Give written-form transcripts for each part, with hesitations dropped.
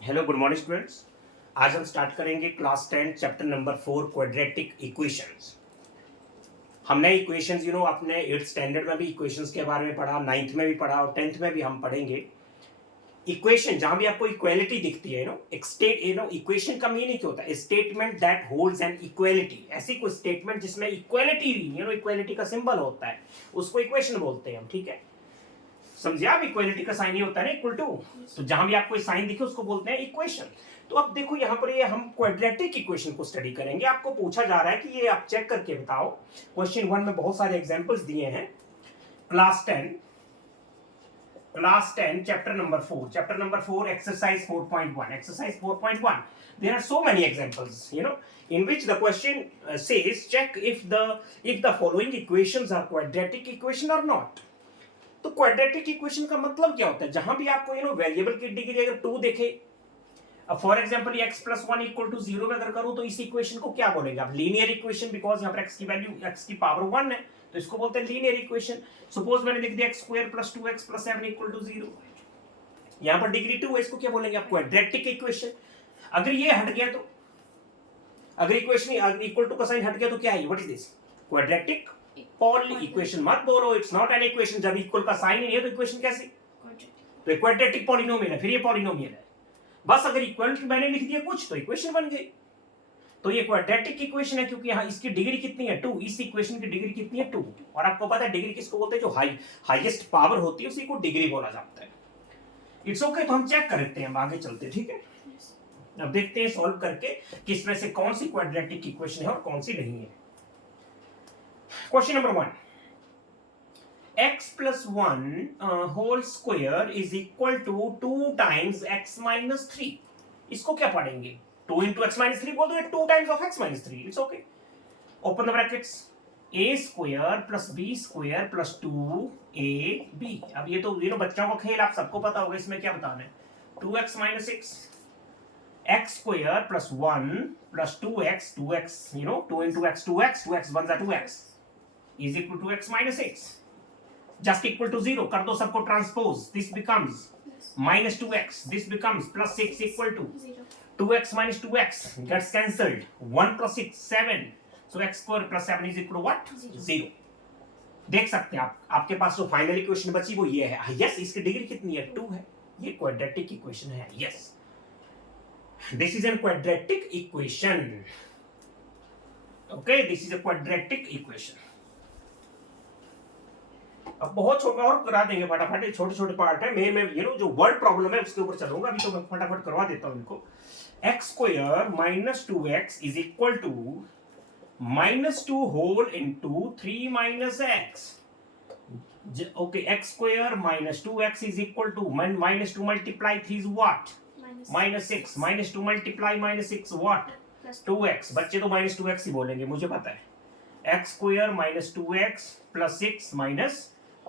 Hello good morning students. आज हम start करेंगे class 10 chapter number 4 quadratic equations. हमने इक्वेशंस अपने 8th स्टैंडर्ड में भी इक्वेशंस के बारे में पढ़ा, 9th में भी पढ़ा और 10th में भी हम पढ़ेंगे। इक्वेशन जहां भी आपको इक्वालिटी दिखती है इक्वेशन का मीनिंग क्या होता है? Statement that holds N equality. ऐसी कोई स्टेटमेंट जिसमें इक्वालिटी इक्वालिटी का सिंबल होता है उसको इक्वेशन बोलते हैं हम। ठीक है, समझे आप? इक्वालिटी का साइन ही होता है ना इक्वल टू। तो जहां भी आपको साइन दिखे उसको बोलते हैं इक्वेशन। तो अब देखो यहाँ पर ये हम क्वाड्रेटिक इक्वेशन को स्टडी करेंगे। आपको पूछा जा रहा है कि ये आप चेक करके बताओ। क्वेश्चन 1 में बहुत सारे एग्जांपल्स दिए हैं। Class 10 chapter number 4 exercise 4.1 exercise 4.1 there are so many examples in which the question says check if the following equations are quadratic equation or not। तो क्वाड्रेटिक इक्वेशन का मतलब क्या होता है? जहां भी आपको वेरिएबल की डिग्री अगर 2 देखे, अब फॉर एग्जांपल x + 1 = 0 में अगर करूं तो इस इक्वेशन को क्या बोलेंगे आप? लीनियर इक्वेशन, बिकॉज यहां पर x की वैल्यू x की पावर 1 है तो इसको बोलते हैं लीनियर इक्वेशन। सपोज मैंने लिख दिया x² + 2x + 7 = 0, यहां पर डिग्री 2 है, इसको क्या बोलेंगे आप? Quadratic equation. अगर ये हट गया तो, अगर इक्वेशन इक्वल टू का साइन हट गया तो क्या है? What is this? Quadratic poly equation. मत बोलो इट्स नॉट एन इक्वेशन। जब इक्वल का साइन ही नहीं है तो इक्वेशन कैसे? तो क्वाड्रेटिक पॉलिनोमियल है, फिर ये पॉलिनोमियल है। बस अगर इक्वल मैंने लिख दिया कुछ तो इक्वेशन बन गई। तो ये क्वाड्रेटिक इक्वेशन है क्योंकि यहाँ इसकी डिग्री कितनी है? 2। इस इक्वेशन की डिग्री कितनी है? 2। और आपको पता है डिग्री किसको बोलते हैं? जो हाईएस्ट पावर होती है उसी को डिग्री बोला जाता है। इट्स ओके, तो हम चेक करते हैं, हम आगे चलते। ठीक है, अब देखते हैं सॉल्व करके कि इसमें से कौन सी क्वाड्रेटिक इक्वेशन है और कौन सी नहीं है। Question number 1, x + 1 whole square is equal to 2 times x - 3। इसको क्या पढ़ेंगे? 2 × x - 3 बोल दो, 2 times of x - 3। It's okay. Open the brackets, a² + b² + 2ab। अब ये तो बच्चों का खेल, आप सबको पता होगा। इसमें क्या बताना है? 2x - 6 x² + 1 + 2x 2x 2 × x 2x 2x 1 = 2x is equal to x - 6 just equal to 0 कर दो सबको transpose. this becomes -2x, this becomes +6 equal to 2x - 2x gets cancelled, 1 + 6 7, so x² + 7 is equal to what? 0। देख सकते हैं आप, आपके पास जो final equation बची वो ये है। यस, इसकी डिग्री कितनी है? 2 है। ये क्वाड्रेटिक इक्वेशन है। Yes, this is a quadratic equation। okay, this is a quadratic equation। अब बहुत छोटा और करा देंगे फटाफट, छोटे छोटे पार्ट है। मैं जो वर्ड प्रॉब्लम है उसके ऊपर चलूंगा। अभी तो मैं फटाफट करवा देता हूं इनको। x² - 2x is equal to -2 whole into 3 - x। Okay, x² - 2x is equal to -2 multiply 3 is what? -6 -2 multiply -6 what? 2x। बच्चे तो -2x ही बोलेंगे, मुझे पता है। x² - 2x + 6 -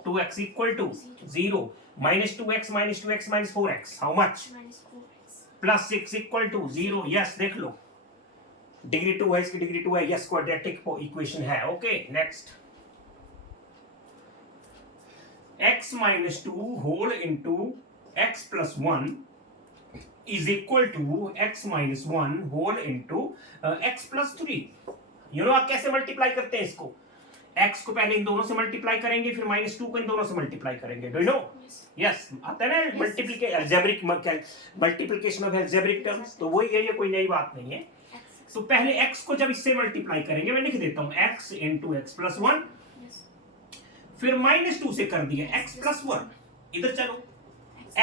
2x equal to 0, -2x - 2x - 4x, how much? + 6 equal to 0। yes, देख लो degree 2 है, इसकी degree 2 है। यस, क्वाड्रेटिक इक्वेशन है। Okay, next, x - 2 whole into x + 1 is equal to x - 1 whole into x + 3। आप कैसे multiply करते हैं इसको? x को पहले इन दोनों से मल्टीप्लाई करेंगे, फिर -2 को इन दोनों से मल्टीप्लाई करेंगे। Do you know? यस, आता है ना मल्टीप्लिकेशन ऑफ अलजेब्रिक टर्म्स। तो वही है, ये कोई नई बात नहीं है। तो पहले x को जब इससे मल्टीप्लाई करेंगे, मैं लिख देता हूं x × x + 1, फिर -2 से कर दिया x + 1। इधर चलो,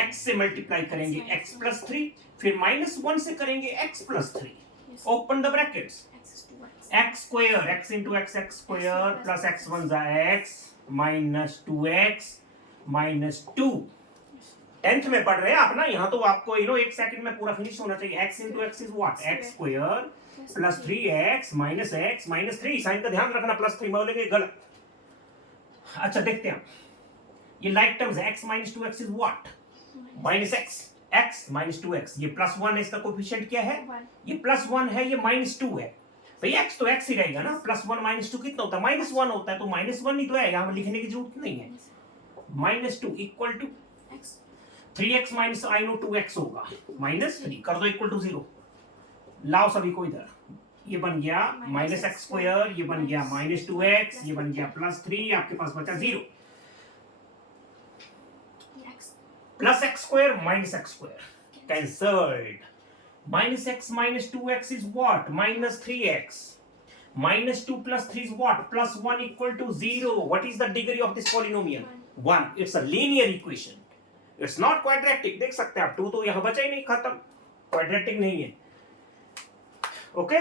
x से मल्टीप्लाई करेंगे x + 3, फिर -1 से करेंगे x + 3। Open the brackets, x² x × x x² + x1 x -2x -2। 10th में पढ़ रहे हैं आप ना, यहाँ तो आपको एक सेकंड में पूरा फिनिश होना चाहिए। x × x is what? x² + 3x - x -3। Sign का ध्यान रखना, +3 बोलेंगे गलत। अच्छा, देखते हैं ये लाइक टर्म्स है। x - 2x is what? -x। x - 2x, ये +1 है, इसका कोएफिशिएंट क्या है? ये +1 है, ये -2 है। भाई x तो x ही रहेगा ना। +1 - 2 कितना होता है? -1 होता है। तो -1 ही तो है, यहाँ लिखने की जरूरत नहीं है। -2 equal to 3x minus I know 2x होगा -3 कर दो इक्वल टू 0। लाओ सभी को इधर, ये बन गया माइनस एक्स स्क्वायर, ये बन गया -2x, ये बन गया +3, आपके पास बचा 0। Plus x square minus x square cancelled. -x minus 2x is what? -3x. -2 plus 3 is what? +1 equal to 0. What is the degree of this polynomial? 1. It's a linear equation. It's not quadratic. देख सकते हैं आप, 2 तो यहाँ बचा ही नहीं, खत्म, quadratic नहीं है। ओके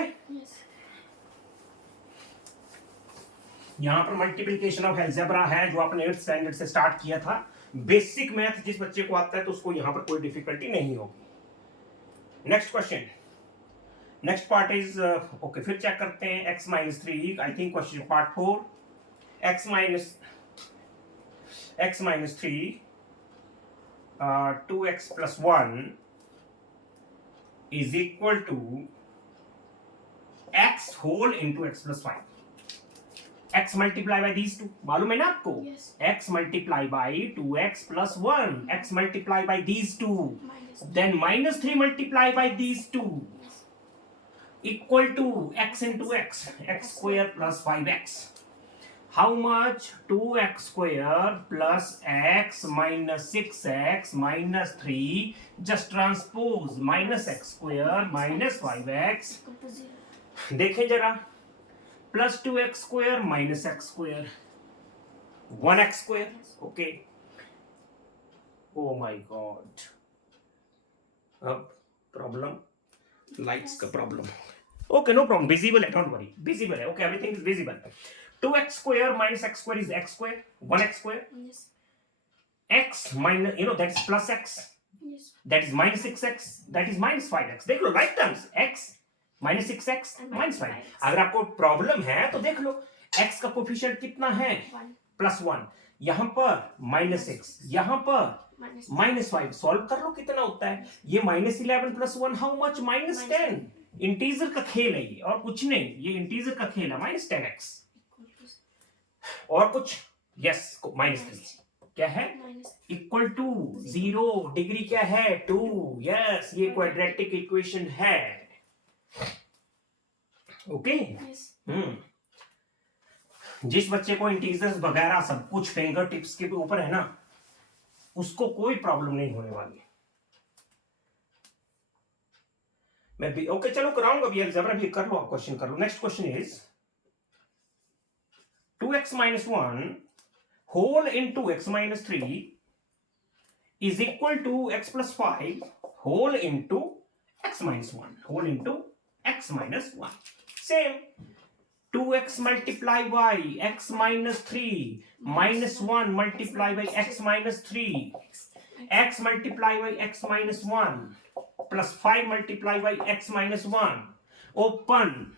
यहाँ पर मल्टीप्लिकेशन ऑफ अलजेब्रा है जो आपने 8th स्टैंडर्ड से स्टार्ट किया था। बेसिक मैथ जिस बच्चे को आता है तो उसको यहाँ पर कोई डिफिकल्टी नहीं होगी। Next question, next part is okay, फिर चेक करते हैं x minus 3, I think question part 4, x minus 3 2x plus 1 is equal to x whole into x plus 5. x multiply by these two, मालूम है ना आपको? Yes. x multiply by 2x plus 1, x multiply by these two, then -3 multiply by these two, equal to x into x, x square plus 5x. How much? 2x square plus x minus 6x minus 3, just transpose minus x square minus 5x. देखें जरा, plus 2x square minus x square 1x square, okay. Oh my God, अब problem lights का problem, okay no problem, visible है, don't worry, visible है, okay, everything is visible. 2x square minus x square is x square, 1x square, x minus, you know, that is plus x, that is minus 6x, that is minus 5x. देख लो like terms, x minus 6x minus 5। अगर आपको problem है तो देख लो x का coefficient कितना है, +1, यहाँ पर -6, यहाँ पर -5, सॉल्व कर लो कितना होता है, ये -11 + 1 हाउ मच, -10। इंटीजर का खेल है ये, और कुछ नहीं, ये इंटीजर का खेल है, -10x और कुछ, यस -3 क्या है, इक्वल टू 0, डिग्री क्या है 2, यस, ये क्वाड्रेटिक इक्वेशन है, ओके। जिस बच्चे को इंटीजर्स वगैरह सब कुछ फिंगर टिप्स के ऊपर है ना, उसको कोई प्रॉब्लम नहीं होने वाली। मैं भी ओके, चलो कराऊंगा अभी अलजेब्रा भी, कर लो आप, क्वेश्चन कर लो। Next question is 2x minus 1 whole into x minus 3 is equal to x plus 5 whole into x minus 1 whole into x minus 1. Same, 2x multiply by x minus 3 minus 1 multiply by x minus 3, x multiply by x minus 1 plus 5 multiply by x minus 1, open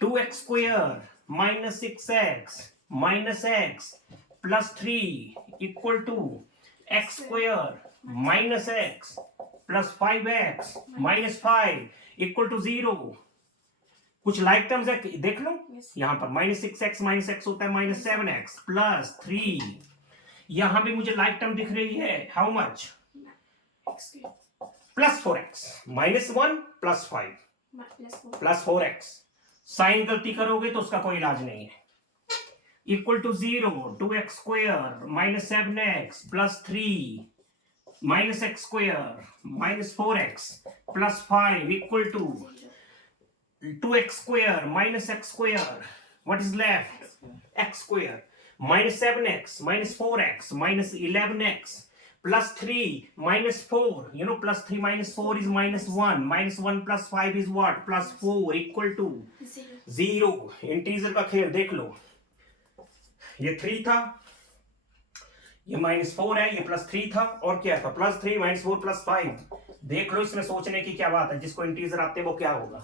2x square minus 6x minus x plus 3 equal to x square minus x plus 5x minus 5 equal to 0. कुछ like terms है, देख लो, यहाँ पर -6x minus x होता है -7x plus 3, यहाँ भी मुझे लाइक टर्म दिख रही है, how much, +4x -1 plus 5 plus 4x, sign गलती करोगे तो उसका कोई इलाज नहीं है, equal to 0, 2x square -7x plus 3 -x square -4x plus 5 equal to 2x square minus x square, what is left, x square -7x minus 4x minus 11x plus 3 minus 4, you know, plus 3 minus 4 is -1, -1 plus 5 is what, plus 4 equal to 0. Integer का खेल देख लो, ये 3 था, ये -4 है, ये +3 था, और क्या था, +3 -4 plus 5, देख लो, इसमें सोचने की क्या बात है, जिसको इंटीजर आते हैं वो क्या होगा,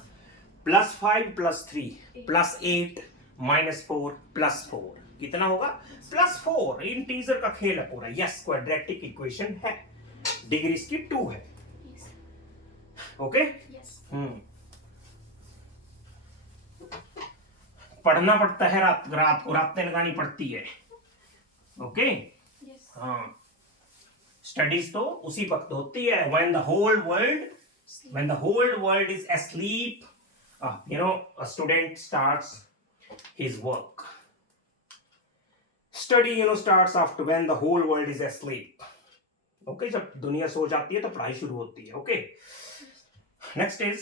+5 + 3 +8 -4 +4, कितना होगा, +4, इंटीजर का खेल है पूरा, यस, क्वाड्रेटिक इक्वेशन है, डिग्री इसकी 2 है, ओके। पढ़ना पड़ता है, रात को रातें लगानी पड़ती है, ओके। हाँ, स्टडीज तो उसी वक्त होती है when the whole world is asleep. A student starts his work. Study starts after when the whole world is asleep. Okay, जब दुनिया सो जाती है तो पढ़ाई शुरू होती है. Okay, next is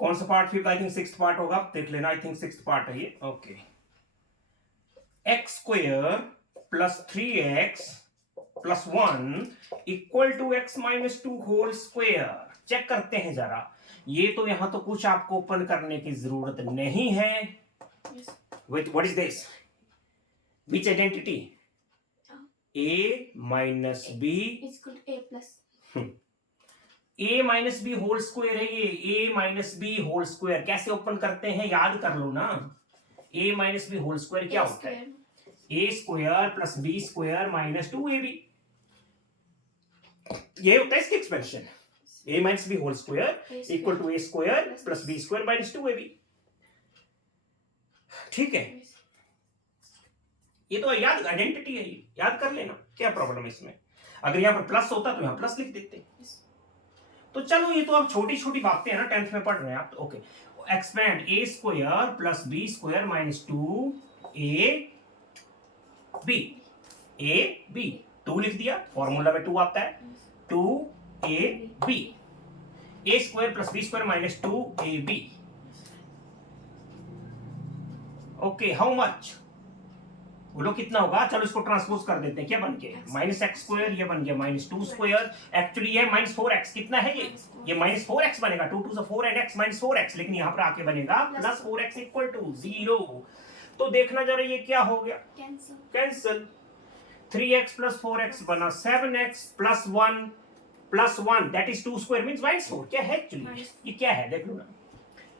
कौन सा part? Fifth, I think sixth part होगा, देख लेना. आई थिंक सिक्स्थ पार्ट है ये. Okay, x square plus 3x plus 1 equal to x minus 2 whole square. Check करते हैं जरा. ये तो यहां तो कुछ आपको ओपन करने की जरूरत नहीं है. With what is this? Which identity? a minus b equal to a plus a minus b whole square है ये. a minus b whole square कैसे ओपन करते हैं याद कर लो ना. a minus b whole square क्या होता है? a square plus b square minus 2ab. ये होता है इसकी expansion. a minus b whole square equal to a square plus b square minus 2ab. ठीक है, ये तो याद आइडेंटिटी है, ये याद कर लेना. क्या प्रॉब्लम है इसमें? अगर यहाँ पर प्लस होता तो यहाँ प्लस लिख देते. तो चलो, ये तो अब छोटी छोटी बातें हैं ना, 10th में पढ़ रहे हैं आप. Okay, expand a square plus b square minus 2ab. a b 2 लिख दिया, फॉर्मूला में 2 आता है. 2ab a square plus b square minus 2ab. Okay, how much? बोलो कितना होगा? चलो इसको ट्रांसपोज कर देते हैं. क्या बन गया? Minus x square. ये बन गया माइनस 2 स्क्वायर. एक्चुअली ये माइनस 4x. कितना है ये माइनस 4x बनेगा. 2 2 4 एंड x माइनस 4x. लेकिन यहाँ पर आके बनेगा प्लस 4x इक्वल टू 0. तो देखना जरा ये क्या हो गया. कैंसिल. 3x प्लस 4x बना 7x plus 1 that is 2 square means minus 4. क्या है एक्चुअली? ये क्या है देख लो ना.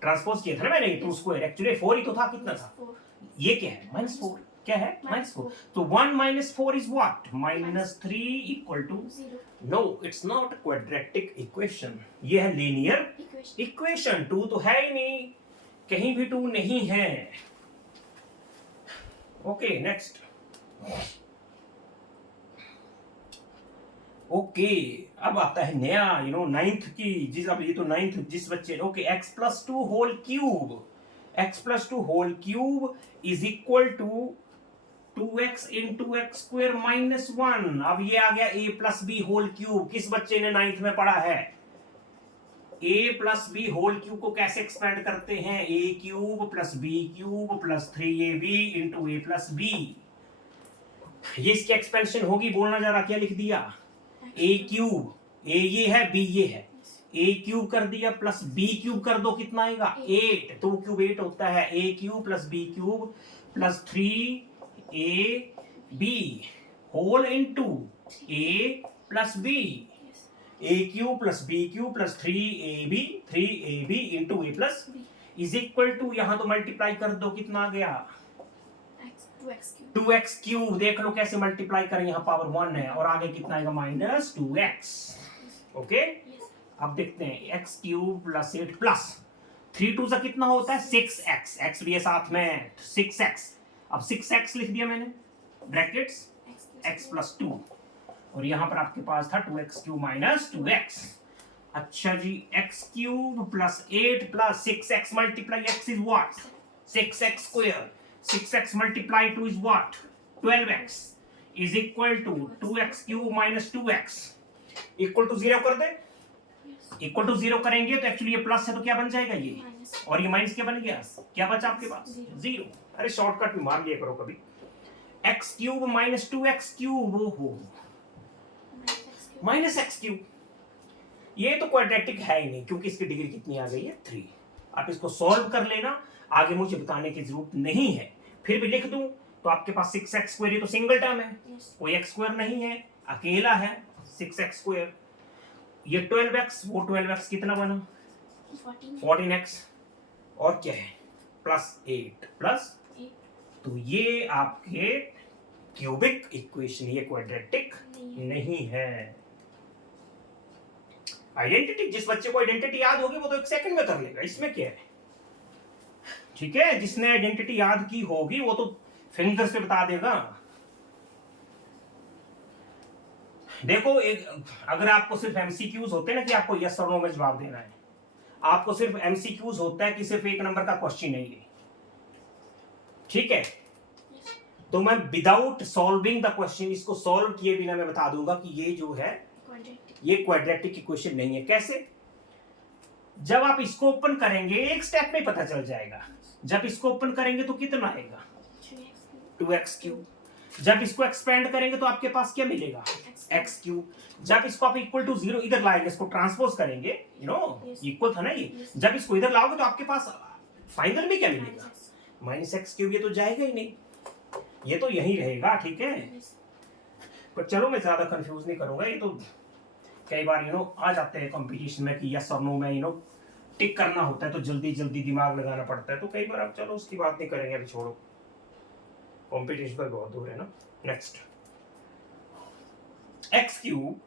ट्रांसपोज किया था ना मैंने. 2 स्क्वायर एक्चुअली 4 ही तो था. कितना था? ये क्या है? माइनस 4. क्या है? माइनस 4. तो 1 minus 4 is what? Minus 3 equal to 0. No, it's not quadratic equation. ये है लीनियर इक्वेशन. 2 तो है ही नहीं, कहीं भी 2 नहीं है. Okay, next. ओके, अब आता है नया नाइन्थ की. अब ये तो नाइन्थ जिस बच्चे. Okay, x plus 2 whole cube. x plus 2 whole cube is equal to 2x into x square minus 1. अब ये आ गया a plus b whole cube. किस बच्चे ने नाइन्थ में पढ़ा है? a plus b whole cube को कैसे एक्सपेंड करते हैं? a cube plus b cube plus 3ab into a plus b. ये इसकी एक्सपेंशन होगी. बोलना जरा क्या लिख दिया? a cube. a ये है, b ये है. a क्यूब कर दिया प्लस b क्यूब कर दो. कितना आएगा? 8. 2 क्यूब 8 होता है. a cube plus b cube plus 3ab whole into a plus b. a cube plus b cube plus 3ab into a plus is equal to, यहां तो मल्टीप्लाई कर दो. कितना आ गया? 2x cube. देख लो कैसे मल्टीप्लाई करें. यहाँ पावर 1 है और आगे कितना आएगा? Minus 2x. ओके, अब देखते हैं. x क्यूब प्लस 8 प्लस 3 2 से कितना होता है? 6x. x भी है साथ में. 6x. अब 6x लिख दिया मैंने ब्रैकेट्स x प्लस 2 और यहाँ पर आपके पास था 2x क्यूब माइनस 2x. अच्छा जी, x cube plus 8 plus 6x multiply x is what? 6x square. 6x multiply 2 is what? 12x is equal to 2x cube minus 2x equal to 0 कर दे. Equal to 0 करेंगे तो actually ये plus है तो क्या बन जाएगा ये? और ये माइनस क्या बन गया? क्या बचा आपके पास? 0. अरे शॉर्टकट भी मार लिया करो कभी. x cube minus 2x cube. ओहो, माइनस x क्यूब. ये तो क्वाड्रेटिक है ही नहीं क्योंकि इसकी डिग्री कितनी आ गई है? 3. आप इसको सॉल्व कर लेना, आगे मुझे बताने की जरूरत नहीं है. फिर भी लिख दूं तो आपके पास 6x स्क्वायर. ये तो सिंगल टर्म है, कोई x स्क्वायर नहीं है, अकेला है. 6x square. ये 12x, वो 12x कितना बना? 14x. और क्या है? Plus 8 plus 8. तो ये आपके क्यूबिक इक्वेशन, ये क्वाड्रेटिक नहीं है. आइडेंटिटी, जिस बच्चे को आइडेंटिटी याद होगी वो तो 1 सेकंड में कर लेगा. इसमें क्या है? ठीक है, जिसने आइडेंटिटी याद की होगी वो तो फिंगर से बता देगा. देखो एक, अगर आपको सिर्फ एमसीक्यूज होते हैं ना कि आपको यस और नो में जवाब देना है, आपको सिर्फ एमसीक्यूज होता है कि सिर्फ एक नंबर का क्वेश्चन है ये, ठीक है, तो मैं विदाउट सॉल्विंग द क्वेश्चन, इसको सॉल्व किए बिना मैं बता दूंगा कि ये जो है ये क्वाड्रेटिक इक्वेशन नहीं है। कैसे? जब आप इसको ओपन करेंगे एक स्टेप में पता चल जाएगा। जब इसको ओपन करेंगे तो कितना आएगा 2x क्यूब। जब इसको एक्सपेंड करेंगे तो आपके पास क्या मिलेगा x क्यूब। जब इसको आप इक्वल टू 0 इधर लाएंगे, इसको ट्रांसपोज करेंगे, यू नो इक्वल था ना ये, जब इसको इधर लाओगे तो आपके पास फाइनल में क्या मिलेगा -x क्यूब। ये तो जाएगा ही नहीं, ये तो यही रहेगा, ठीक है। पर चलो मैं ज्यादा कंफ्यूज नहीं करूंगा, ये तो कई बार यू नो आ जाते हैं कंपटीशन में कि यस और नो में यू नो टिक करना होता है तो जल्दी जल्दी दिमाग लगाना पड़ता है, तो कई बार आप चलो उसकी बात नहीं करेंगे, अभी छोड़ो, कंपटीशन पर बहुत दूर है ना। Next, x cube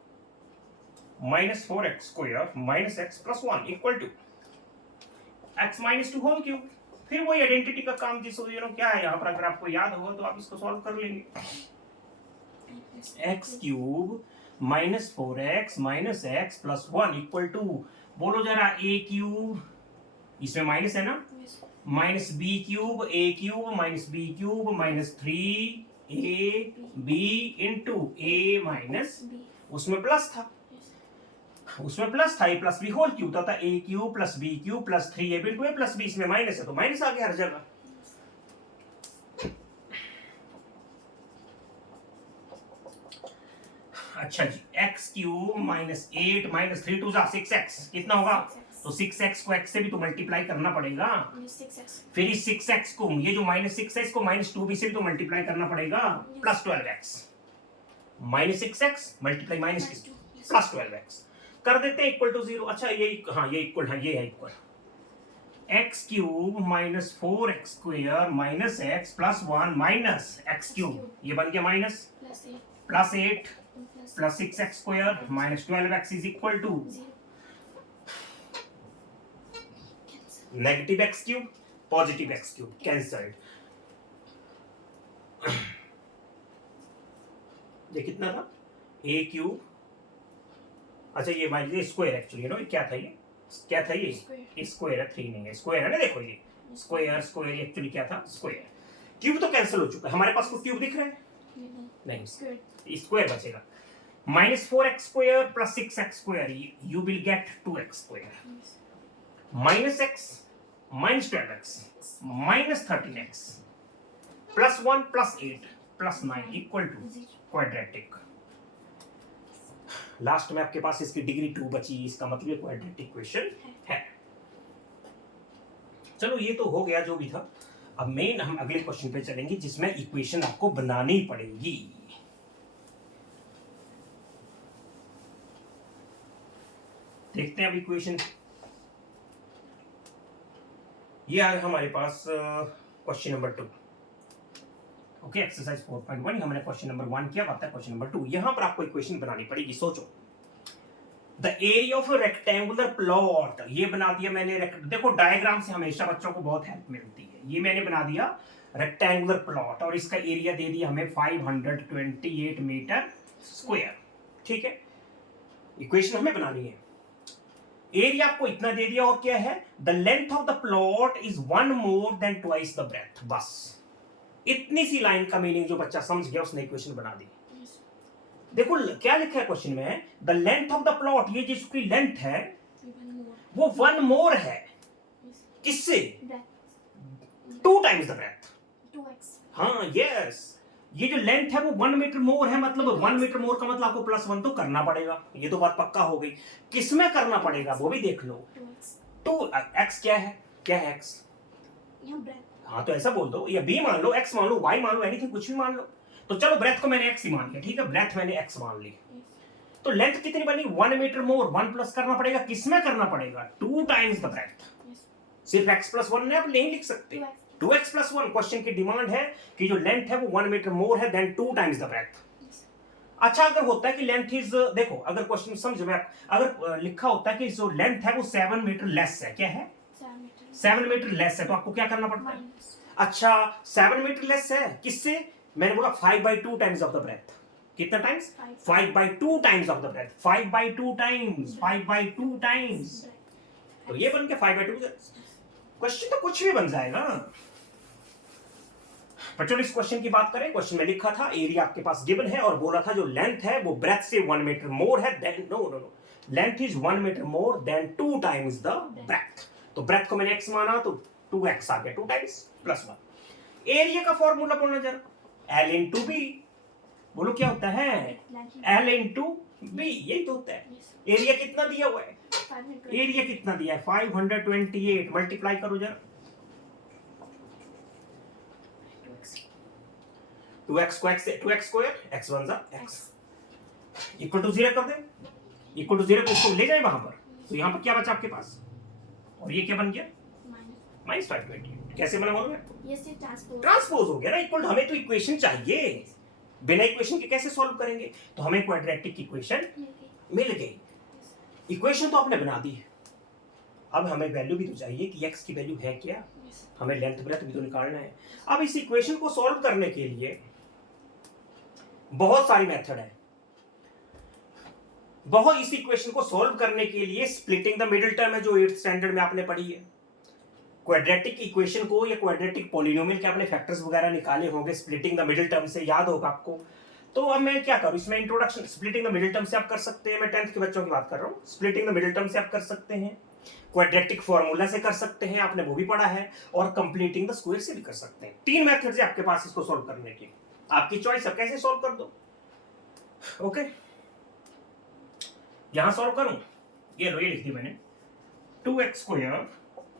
-4x square -x + 1 equal to x -2 whole cube. फिर वही आइडेंटिटी का काम, जिसको यू नो क्या है यहाँ पर, अगर आपको याद होगा तो आप इसको सॉल्व कर लेंगे। x cube -4x -x + 1 equal to, बोलो जरा a क्यूब, इसमें माइनस है ना, -b cube a cube -b cube -3ab into a minus, उसमें प्लस था, उसमें प्लस था, a + b होल क्यूब था a cube + b cube + 3ab into a + b, इसमें माइनस है तो माइनस आ गया हर जगह। अच्छा जी, x क्यूब -8 -3 2 6x कितना होगा, तो 6x को x से भी तो मल्टीप्लाई करना पड़ेगा, फिर इस 6x को, ये जो -6x को -2b से भी तो मल्टीप्लाई करना पड़ेगा, +12x -6x मल्टीप्लाई -2 +12x कर देते हैं इक्वल टू 0। अच्छा ये हाँ ये इक्वल है, ये है equal x cube -4x square -x + 1 -x cube, ये बन गया minus +8 + 6x square -12x is equal to -x cube +x cube, cancelled. ये कितना था a क्यूब, अच्छा ये मान स्क्वायर एक्चुअली नो, क्या था ये, क्या था ये स्क्वायर है, 3 नहीं है, स्क्वायर है ना, देखो ये स्क्वायर स्क्वायर एक्चुअली क्या था स्क्वायर, क्यूब तो कैंसिल हो चुका है, हमारे पास कोई क्यूब दिख रहा है नहीं, स्क्वायर बचेगा। -4x square + 6x square, you will get 2x square, -x -12x -13x +1 +8 +9 equal to quadratic. Last में आपके पास इसकी डिग्री 2 बची, इसका मतलब ये क्वाड्रेटिक इक्वेशन है। चलो ये तो हो गया जो भी था, अब मेन हम अगले क्वेश्चन पे चलेंगे जिसमें इक्वेशन आपको बनानी पड़ेगी। देखते हैं अब इक्वेशन, ये आ हमारे पास क्वेश्चन नंबर 2, ओके, एक्सरसाइज 4.1 हमने क्वेश्चन नंबर 1 किया, बात है क्वेश्चन नंबर 2। यहां पर आपको इक्वेशन बनानी पड़ेगी। सोचो, the area of a rectangular plot, ये बना दिया मैंने, देखो डायग्राम से हमेशा बच्चों को बहुत हेल्प मिलती है। ये मैंने बना दिया रेक्टेंगुलर प्लॉट और इसका एरिया दे दिया हमें 528 मीटर स्क्वायर, ठीक है। इक्वेशन हमें बनानी है, एरिया आपको इतना दे दिया और क्या है, the length of the plot is 1 more than twice the breadth. बस इतनी सी लाइन का मीनिंग जो बच्चा समझ गया उसने इक्वेशन बना दी। देखो क्या लिखा है क्वेश्चन में, the length of the plot, ये जिसकी लेंथ है वो 1 मोर है, किससे, 2 टाइम्स द ब्रेथ, 2x। हाँ यस, ये जो लेंथ है वो 1 मीटर मोर है, मतलब 1 मीटर मोर का मतलब आपको +1 तो करना पड़ेगा, ये तो बात पक्का हो गई। किसमें करना पड़ेगा वो भी देख लो, 2x क्या है, क्या है x, हाँ तो ऐसा बोल दो, या b मान लो, x मान लो, y मान लो, एनीथिंग कुछ भी मान लो। तो चलो ब्रेथ को मैंने x ही मान लिया, ठीक है, ब्रेथ मैंने x मान ली, तो लेंथ कितनी बनी 1 मीटर मोर, 1 प्लस करना पड़ेगा, किसमें करना पड़ेगा 2 टाइम्स द ब्रेथ। सिर्फ x + 1 ने आप नहीं लिख सकते, 2x + 1 क्वेश्चन की डिमांड है कि जो लेंथ है वो 1 मीटर मोर है देन 2 टाइम्स द ब्रेथ। अच्छा अगर होता है कि लेंथ इज, देखो अगर क्वेश्चन समझ में, अगर लिखा होता है कि जो लेंथ है वो 7 मीटर लेस है, क्या है 7 मीटर लेस है, तो आपको क्या करना पड़ता है, अच्छा 7 मीटर लेस है किससे, मैंने बोला 5/2 टाइम्स ऑफ द ब्रेथ, कितना times? 5/2 times of the breadth, 5/2 times, 5/2 times. तो ये बन के 5/2। क्वेश्चन तो कुछ भी बन जाएगा। बच्चों इस क्वेश्चन की बात करें, क्वेश्चन में लिखा था एरिया आपके पास गिवन है और बोला था जो लेंथ है वो ब्रेथ से 1 मीटर मोर है then no length is 1 metre more than 2 times the breadth. तो ब्रेथ को मैंने x माना तो 2x आ गया, 2 टाइम्स प्लस 1। एरिया का फॉर्मूला बोलना जरा, L इंटू बी। बोलो क्या होता है? L इंटू बी, यही तो होता है। एरिया कितना दिया हुआ है? एरिया कितना दिया है? 528। मल्टीप्लाई करो जरा, 2x को x से 2x स्क्वायर, x वन जा x इक्वल टू 0 कर दे। इक्वल टू 0 को इसको ले जाए वहां पर, तो यहां पर क्या बचा आपके पास? और ये क्या बन गया? माइनस 528। कैसे बना बोलो? ये ट्रांसपोज हो गया ना। इक्वल, हमें तो इक्वेशन चाहिए, बिना इक्वेशन के कैसे सॉल्व करेंगे? तो हमें क्वाड्रेटिक इक्वेशन मिल गई। इक्वेशन तो आपने बना दी है, अब हमें वैल्यू भी तो चाहिए कि x की वैल्यू है क्या। हमें लेंथ ब्रेथ भी तो निकालना है। अब इस इक्वेशन को सॉल्व करने के लिए बहुत सारी मेथड है। बहुत इस इक्वेशन को सॉल्व करने के लिए स्प्लिटिंग द मिडिल टर्म है, जो 8th स्टैंडर्ड में आपने पढ़ी है। क्वाड्रेटिक इक्वेशन को या क्वाड्रेटिक पॉलिनोमियल के आपने फैक्टर्स वगैरह निकाले होंगे स्प्लिटिंग द मिडिल टर्म से, याद होगा आपको। तो अब मैं क्या करूं इसमें? Introduction, splitting the middle term से आप कर सकते हैं। मैं 10th के बच्चों की बात कर रहा हूं। स्प्लिटिंग द मिडिल टर्म से आप कर सकते हैं, क्वाड्रेटिक फॉर्मूला से कर सकते हैं, आपने वो भी पढ़ा है, और कंप्लीटिंग द स्क्वायर से भी कर सकते हैं। 3 मेथड्स है आपके पास इसको सॉल्व करने की, आपकी चॉइस है, कैसे सॉल्व कर दो। ओके, यहां सॉल्व करूं, ये लो, ये लिख दी मैंने, 2x square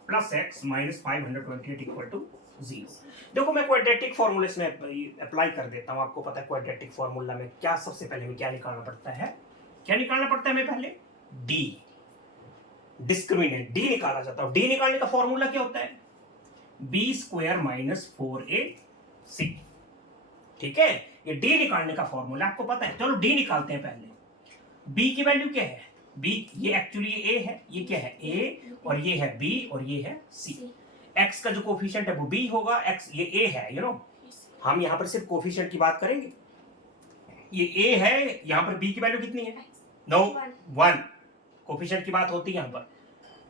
plus x minus 528 equal to 0। देखो मैं क्वाड्रेटिक फॉर्मूले में अप्लाई कर देता हूं। आपको पता है क्वाड्रेटिक फॉर्मूला में क्या, सबसे पहले में क्या निकालना पड़ता है? क्या निकालना पड़ता है हमें? पहले d, डिस्क्रिमिनेंट d निकाला जाता है। d निकालने का फॉर्मूला क्या होता है? b square minus 4ac। ठीक है, ये d निकालने का फॉर्मूला आपको पता है। चलो d निकालते हैं पहले। b की वैल्यू क्या है? b, ये एक्चुअली a है, ये क्या है? a, और ये है b, और ये है c। x का जो कोफिशिएंट है वो b होगा, x ये a है, हम यहाँ पर सिर्फ कोफिशिएंट की बात करेंगे। ये a है, यहाँ पर b की वैल्यू कितनी है? नो, 1। कोफिशिएंट की बात होती है यहाँ पर।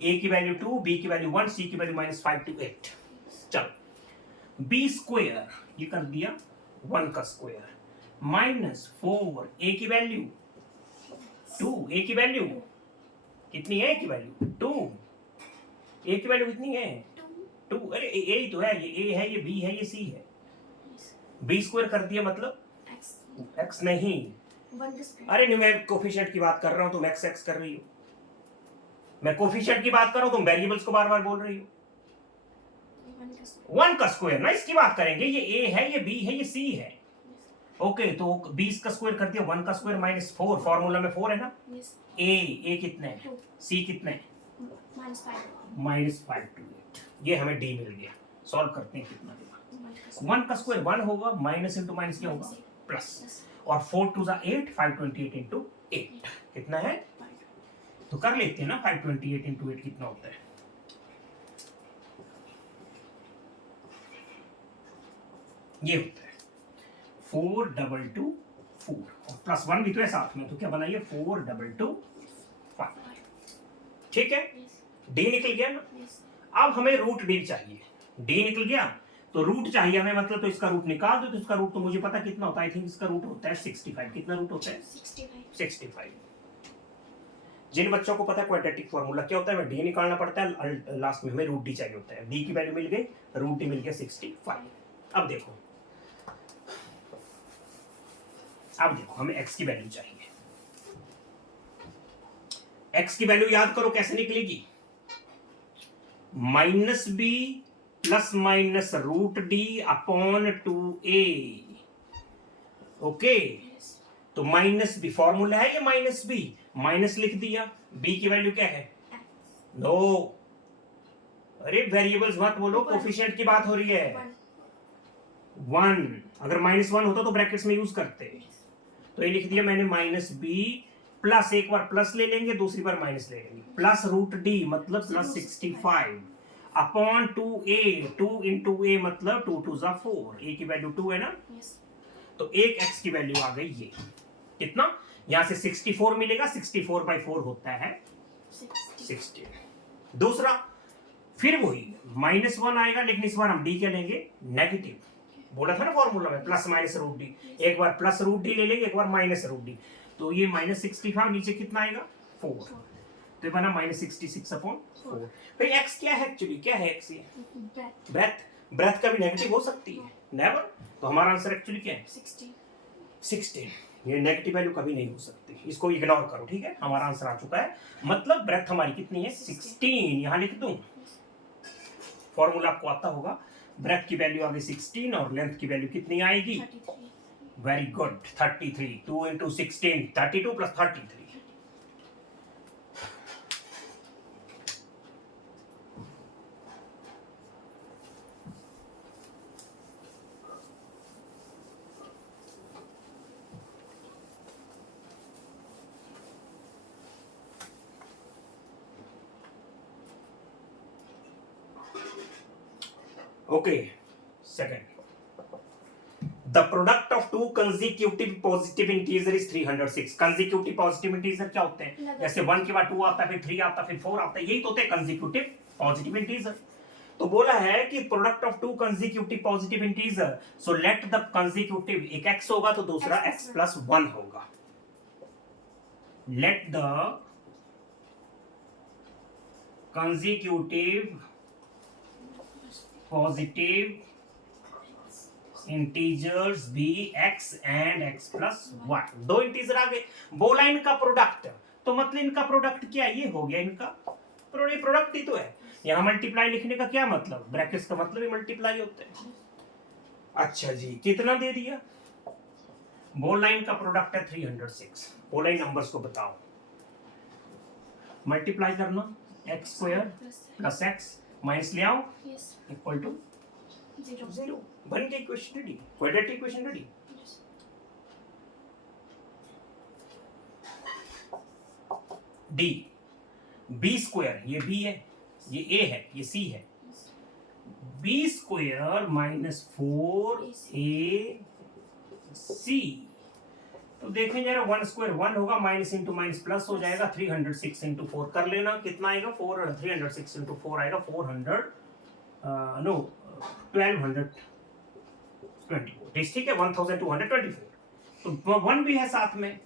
a की वैल्यू 2, b की वैल्यू 1, c की वैल्यू -528। चलो, b स्क्वायर ये कर दिया 1 का स्क्वायर माइनस 4, a की वैल्यू 2, a की वैल्यू कितनी है? a की वैल्यू 2, a की वैल्यू कितनी है? 2। अरे a ही तो है, ये a है, ये b है, ये c है। b स्क्वायर कर दिया मतलब x नहीं, अरे नहीं, मैं कोफिशिएंट की बात कर रहा हूं, तुम x कर रही हो। मैं कोफिशिएंट की बात कर रहा हूं, तुम वेरिएबल्स को बार बार बोल रही हो। 1 का स्क्वायर ना, इसकी बात करेंगे। ये a है, ये b है, ये c है। ओके, तो 20 का स्क्वायर कर दिया, 1 का स्क्वायर माइनस 4, फॉर्मूला में 4 है ना। a कितने है? c कितने है? -528। ये हमें d मिल गया। सॉल्व करते हैं, कितना देगा? 1 का स्क्वायर 1 होगा, माइनस इंटू माइनस क्या होगा? प्लस, और 4 2 8, 528 इंटू 8 कितना है? तो कर लेते हैं ना, 528 इंटू 8 कितना होता है? ये होता है 4224, और प्लस 1 भी तो है साथ में, तो क्या बनाइए? 4225। ठीक है, d निकल गया ना। अब हमें रूट d चाहिए। d निकल गया तो रूट चाहिए हमें, मतलब तो इसका रूट निकाल दो। तो इसका रूट तो मुझे पता कितना होता है, आई थिंक इसका रूट होता है 65। कितना रूट होता है? 65। जिन बच्चों को पता है क्वाड्रेटिक फॉर्मूला क्या होता है, हमें d निकालना पड़ता है, लास्ट में हमें रूट d चाहिए होता है। d की वैल्यू मिल गई, रूट d मिल गया 65। अब देखो हमें x की वैल्यू चाहिए। x की वैल्यू याद करो कैसे निकलेगी? -b plus minus root d upon 2a। Okay, तो -b फॉर्मूला है, ये -b, माइनस लिख दिया। b की वैल्यू क्या है? नो, अरे वेरिएबल्स मत बोलो, कोफिशिएंट की बात हो रही है। 1, अगर -1 होता तो ब्रैकेट्स में यूज करते। तो ये लिख दिया मैंने -b प्लस, एक बार प्लस ले लेंगे, दूसरी बार माइनस ले लेंगे, प्लस रूट d मतलब plus 65 upon 2a। 2 into a मतलब 2 2 4, a की वैल्यू 2 है ना। तो एक x की वैल्यू आ गई ये कितना, यहां से 64 मिलेगा, 64/4 होता है 16। दूसरा फिर वही -1 आएगा, लेकिन इस बार हम d क्या लेंगे, नेगेटिव। बोला था ना फॉर्मूला में प्लस माइनस रूट डी, एक बार प्लस रूट डी ले लेंगे, एक बार माइनस रूट डी। तो ये -65 नीचे कितना आएगा 4, तो ये बना -66/4। भाई x क्या है एक्चुअली, क्या है x, ये ब्रेथ, ब्रेथ का भी नेगेटिव हो सकती है, नेवर। तो हमारा आंसर एक्चुअली क्या है 16। ये नेगेटिव वैल्यू कभी नहीं हो सकती, इसको इग्नोर करो, ठीक है। हमारा आंसर आ चुका है, मतलब ब्रेथ हमारी कितनी है 16। यहां लिख दूं, फॉर्मूला आपको आता होगा, ब्रेथ की वैल्यू आ गई 16 और लेंथ की वैल्यू कितनी आएगी, very good 33। 2 × 16 32 + 33। Okay, second. The product of two consecutive positive integer is 306. Consecutive positive integer क्या होते हैं, जैसे 1 के बाद 2 आता है, फिर 3 आता है, फिर 4 आता है, यही तो होते हैं consecutive positive integer। तो बोला है कि product of two consecutive positive integer, so let the consecutive, एक x होगा तो दूसरा x + 1 होगा। Let the consecutive positive integers be x and x + 1। दो इंटीजर आ गए, बोला इनका प्रोडक्ट, तो मतलब इनका प्रोडक्ट क्या, ये हो गया इनका प्रोडक्ट ही तो है। यहां मल्टीप्लाई लिखने का क्या मतलब, ब्रैकेट्स का मतलब ही मल्टीप्लाई होते हैं। अच्छा जी, कितना दे दिया, बोल लाइन का प्रोडक्ट है 306। बोल लाइन नंबर्स को बताओ, मल्टीप्लाई करना, x² + x माइनस ले आओ, इक्वल टू 0। बन गई equation ready, quadratic equation ready. D, b², ये b है, ये a है, ये c है, b² - 4ac। तो देखें जरा, 1² 1 होगा, माइनस इंटू माइनस प्लस हो जाएगा, 306 × 4 कर लेना, कितना आएगा 306 × 4 आएगा 400 नो 1224, ठीक है 1224। तो 1 भी है साथ में,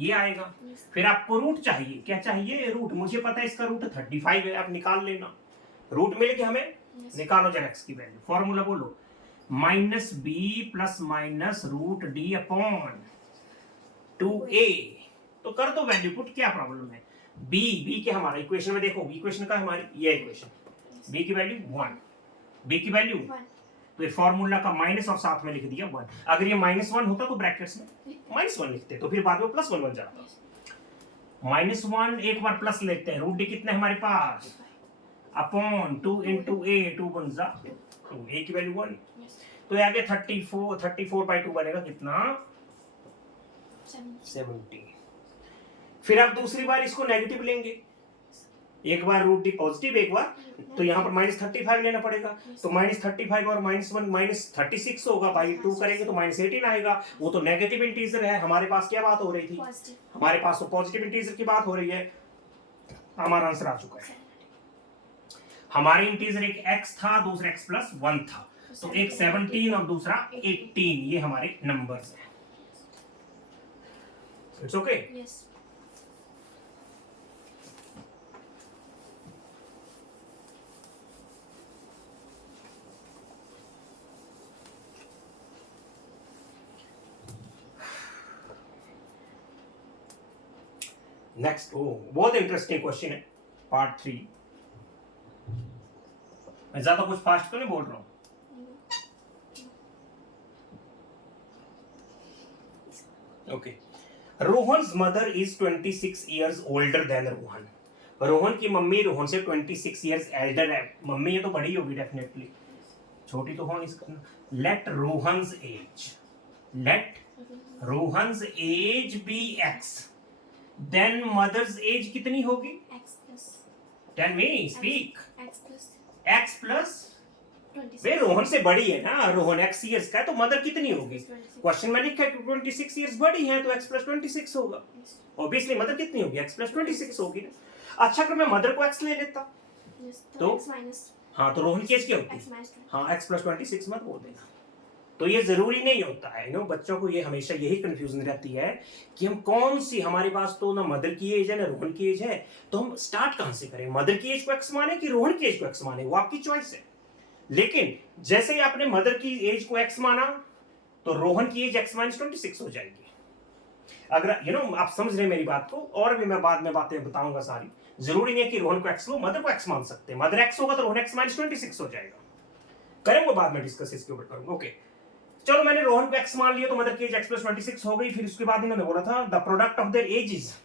ये आएगा। फिर आपको रूट चाहिए, क्या चाहिए, रूट। मुझे पता है इसका रूट 35 है, आप निकाल लेना, रूट मिल के हमें निकालो जरा x की वैल्यू। फॉर्मूला बोलो, -b + -√d/2a। तो कर दो वैल्यू पुट, क्या प्रॉब्लम है। b के हमारा इक्वेशन में देखो, इक्वेशन का हमारी ये इक्वेशन, b की वैल्यू 1, b की वैल्यू 1, तो ये फॉर्मूला का माइनस और साथ में लिख दिया 1। अगर ये -1 होता तो ब्रैकेट्स में -1 लिखते, तो फिर बाद में +1 बन जाता। -1 एक बार प्लस लेते हैं, रूट डी कितना है हमारे पास, अपॉन 2 × a, 2 × 2, a की वैल्यू 1, तो ये आगे 34/2 बनेगा कितना 70। फिर आप दूसरी बार इसको नेगेटिव लेंगे, एक बार रूट डी पॉजिटिव, एक बार, तो यहाँ पर -35 लेना पड़ेगा। तो -35 और -1 -36 होगा, बाई 2 करेंगे तो -18 आएगा। वो तो नेगेटिव इंटीजर है, हमारे पास क्या बात हो रही थी, हमारे पास तो पॉजिटिव इंटीजर की बात हो रही है। हमारा आंसर आ चुका है। हमारे इंटीजर एक x था, दूसरा x + 1 था, तो एक 17 और दूसरा 18, ये हमारे नंबर्स हैं। It's okay. नेक्स्ट, बहुत इंटरेस्टिंग क्वेश्चन है, पार्ट 3। मैं ज्यादा कुछ फास्ट तो नहीं बोल रहा हूं। Okay, Rohan's mother is 26 years older than Rohan. Rohan की मम्मी रोहन से 26 years एल्डर है। मम्मी ये तो बड़ी होगी डेफिनेटली, छोटी तो हो नहीं सकती। Let Rohan's age be x, then mother's age कितनी होगी, टेल मी, स्पीक। x + वे रोहन से बड़ी है ना, रोहन x ईयर्स का है, तो मदर कितनी होगी? क्वेश्चन में लिखा है 26 ईयर्स बड़ी है तो x प्लस 26 होगा। ऑब्वियसली मदर कितनी होगी? x प्लस 26 होगी ना। अच्छा, अगर मैं मदर को x ले लेता तो हाँ, तो रोहन की एज क्या होती? हाँ, x प्लस 26 मत बोल देना। तो ये जरूरी नहीं होता है, नो बच्चों को ये हमेशा यही कंफ्यूजन रहती है कि हम कौन सी, हमारे पास तो ना मदर की एज है ना रोहन की एज है, तो हम स्टार्ट कहां से करें? मदर की एज को x माने कि रोहन की एज को x माने, वो आपकी चॉइस है। लेकिन जैसे ही आपने मदर की एज को x माना तो रोहन की एज x माइनस 26 हो जाएगी। अगर आप समझ रहे हैं मेरी बात को, और भी मैं बाद में बातें बताऊंगा सारी। जरूरी नहीं है कि रोहन को x लो, मदर को x मान सकते हैं। मदर x होगा तो रोहन x माइनस 26 हो जाएगा। करेंगे बाद में डिस्कस इसके ऊपर करूंगा। ओके, चलो मैंने रोहन को x मान लिया तो मदर की एज x प्लस 26 हो गई। फिर उसके बाद इन्होंने बोला था the product of their edges,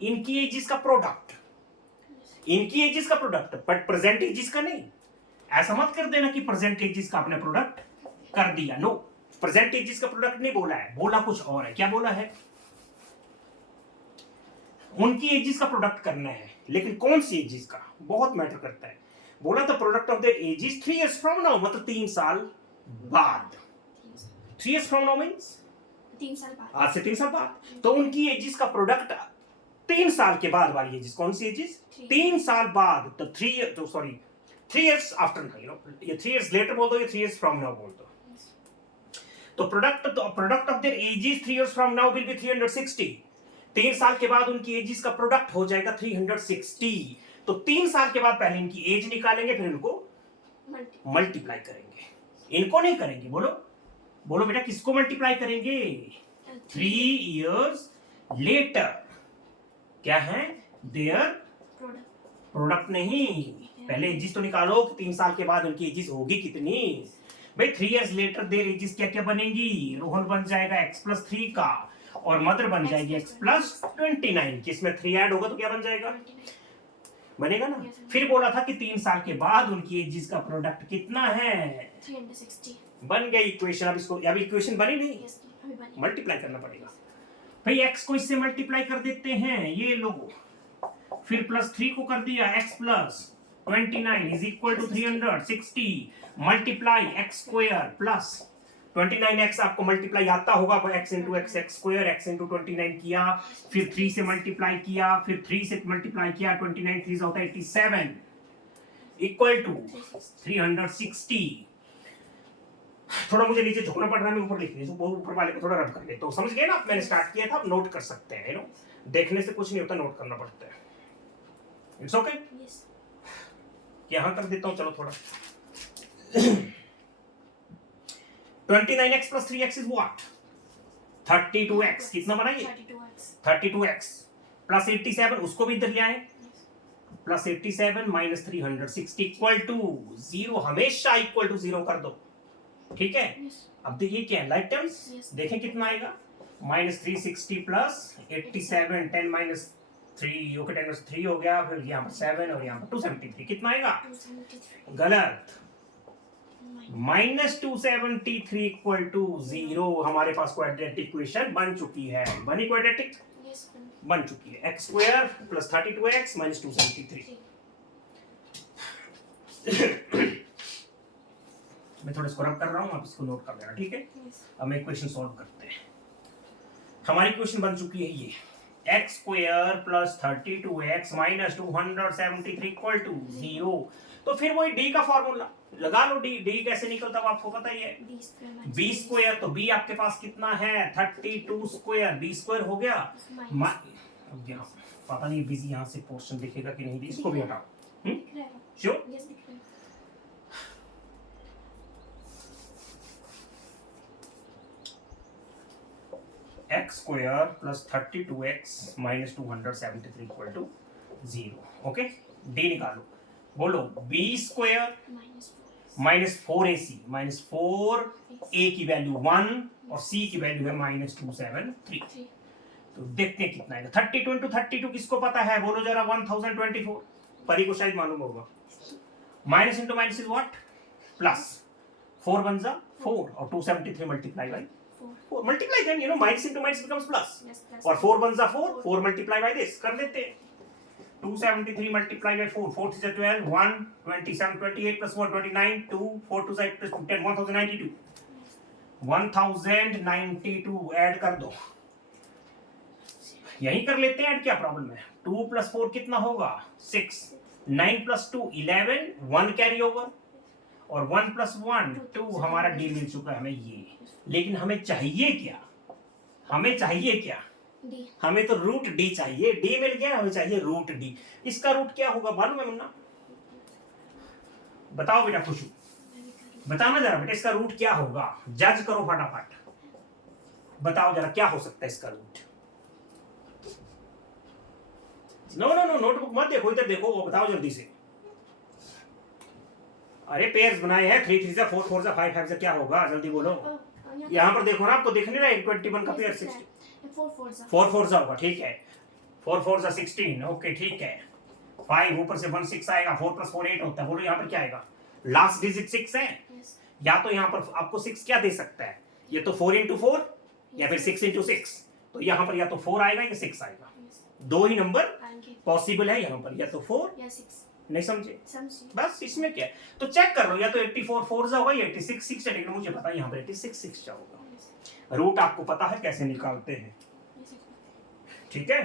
इनकी एजेस का प्रोडक्ट, इनकी एजेस का प्रोडक्ट, बट प्रेजेंट एजेस का नहीं। ऐसा मत कर देना कि प्रेजेंट एजेस का आपने प्रोडक्ट कर दिया। नो, प्रेजेंट एजेस का प्रोडक्ट नहीं बोला है, बोला कुछ और है। क्या बोला है? उनकी एजेस का प्रोडक्ट करना है, लेकिन कौन सी एजेस का बहुत मैटर करता है। बोला था product of their edges 3 years from now, मतलब 3 साल बाद। 3 years from now means 3 साल बाद, आज से 3 साल बाद। तो उनकी एजेस का प्रोडक्ट 3 साल के बाद वाली एजेस, कौन सी एजेस? 3 साल बाद। तो 3 years आफ्टर, ये 3 years लेटर बोल दो, ये 3 years फ्रॉम नाउ बोल दो। तो product of their edges 3 years from now will be 360। 3 साल के बाद उनकी एजेस का प्रोडक्ट हो जाएगा 360। तो 3 साल के बाद पहले इनकी एज निकालेंगे, फिर इनको मल्टीप्लाई करेंगे। इनको नहीं करेंगे, बोलो बोलो बेटा, किसको मल्टीप्लाई करेंगे? 3 years लेटर। क्या है? देयर प्रोडक्ट नहीं, पहले एजिस तो निकालो कि 3 साल के बाद उनकी एजिस होगी कितनी। भाई 3 years लेटर देयर एजिस क्या क्या बनेंगी? रोहन बन जाएगा x प्लस 3 का, और मदर बन जाएगी x प्लस 29, जिसमें 3 ऐड होगा तो क्या बन जाएगा? बनेगा ना। फिर बोला था कि 3 साल के बाद उनकी एजिस का प्रोडक्ट कितना है? 360। बन गई इक्वेशन। अब इसको, अभी इक्वेशन बनी नहीं, मल्टीप्लाई करना पड़ेगा। भाई x को इससे मल्टीप्लाई कर देते हैं, ये लो, फिर प्लस 3 को कर दिया, x plus 29 is equal to 360 multiply x square plus 29x। आपको मल्टीप्लाई आता होगा, x into x x square, x into 29 किया, फिर 3 से मल्टीप्लाई किया, फिर 3 से मल्टीप्लाई किया, 29 3 होता है 87 इक्वल टू 360। थोड़ा मुझे नीचे झुकना पड़ रहा है, मैं ऊपर लिख रही हूँ, ऊपर वाले को थोड़ा रब कर ले। तो समझ गए ना आप, मैंने स्टार्ट किया था, आप नोट कर सकते हैं। देखने से कुछ नहीं होता, नोट करना पड़ता है। इट्स ओके, यहां कर देता हूं, चलो थोड़ा। 29x plus 3x is what? 32x। कितना बना ये? 32x प्लस 87, उसको भी इधर ले आए, प्लस 87 माइनस 360 इक्वल टू 0। हमेशा इक्वल टू 0 कर दो, ठीक है। अब देखिए क्या है, लाइक टर्म्स देखें कितना आएगा। Minus 360 plus 87, 10 minus 3, okay 10 minus 3 हो गया, फिर यहाँ पर 7 और यहाँ पर 273, कितना आएगा? 273। गलत, माइनस 273 इक्वल टू 0। हमारे पास क्वाड्रेटिक इक्वेशन बन चुकी है, बनी क्वाड्रेटिक बन चुकी है। x square plus 32x minus 273। मैं थोड़ा स्क्रब कर रहा हूँ, आप इसको नोट कर लेना, ठीक है। अब मैं इक्वेशन सॉल्व करते हैं। हमारी इक्वेशन बन चुकी है ये, x square plus 32x minus 273 equal to 0। तो फिर वही d का फॉर्मूला लगा लो। d कैसे निकलता है आपको पता ही है, b स्क्वायर। तो b आपके पास कितना है? 32 स्क्वायर, b स्क्वायर हो गया। अब यहाँ पता नहीं बिजी यहाँ से पोर्शन दिखेगा कि नहीं, इसको भी हटाओ। Sure? x square plus 32x minus 273 equal to 0। Okay, d निकालो, बोलो b square minus 4ac minus 4a की वैल्यू 1 और c की वैल्यू है माइनस 273। तो देखते हैं कितना आएगा। 32 इंटू 32 किसको पता है? बोलो जरा। 1024। परी को शायद मालूम होगा। Minus into minus is what? Plus. 4 1 जा 4 और 273 multiply by 4 multiply then, minus into minus becomes plus. और 4 1 जा 4 4 मल्टीप्लाई बाय दिस कर लेते हैं। 273 multiplied by 4, 4 is 12, 1, 27, 28 plus 1, 29, 2, 4 to 8 plus 2, 10, 1092. 1092 add कर दो, यही कर लेते हैं ऐड, क्या प्रॉब्लम है। 2 plus 4 कितना होगा 6, 9 plus 2 11, 1 कैरी ओवर, और 1 plus 1 2, हमारा डी मिल चुका है हमें ये। लेकिन हमें चाहिए क्या, हमें चाहिए क्या, D. हमें तो रूट डी चाहिए। डी मिल गया, हमें चाहिए रूट डी। इसका रूट क्या होगा मालूम है मुन्ना? बताओ बेटा खुशू, बताना जरा बेटा इसका रूट क्या होगा, जज करो फटाफट, बताओ जरा क्या हो सकता है इसका root. No no no, notebook मत देखो, इधर देखो, वो बताओ जल्दी से। अरे पेयर्स बनाए हैं, 3 3 4 4 5 5 क्या होगा, जल्दी बोलो। यहाँ पर देखो ना, आपको दिख नहीं रहा है 21 का पेयर 60, 4 4 होगा, ठीक है। 4 4 16, ओके ठीक है। 5 ऊपर से 1 6 आएगा, 4 plus 4 8 होता है। बोलो यहाँ पर क्या आएगा, लास्ट डिजिट 6 है। या तो यहाँ पर आपको 6 क्या दे सकता है, ये तो 4 into 4 या फिर 6 into 6। तो यहाँ पर या तो 4 आएगा या 6 आएगा, दो ही नंबर पॉसिबल है यहाँ पर, या तो 4 या 6। नहीं समझे, बस इसमें क्या है, तो चेक कर लो, या तो 84 4 होगा या 86 6 चलेगा। मुझे पता है यहाँ पर 86 6 होगा। रूट आपको पता है कैसे निकालते हैं, ठीक है।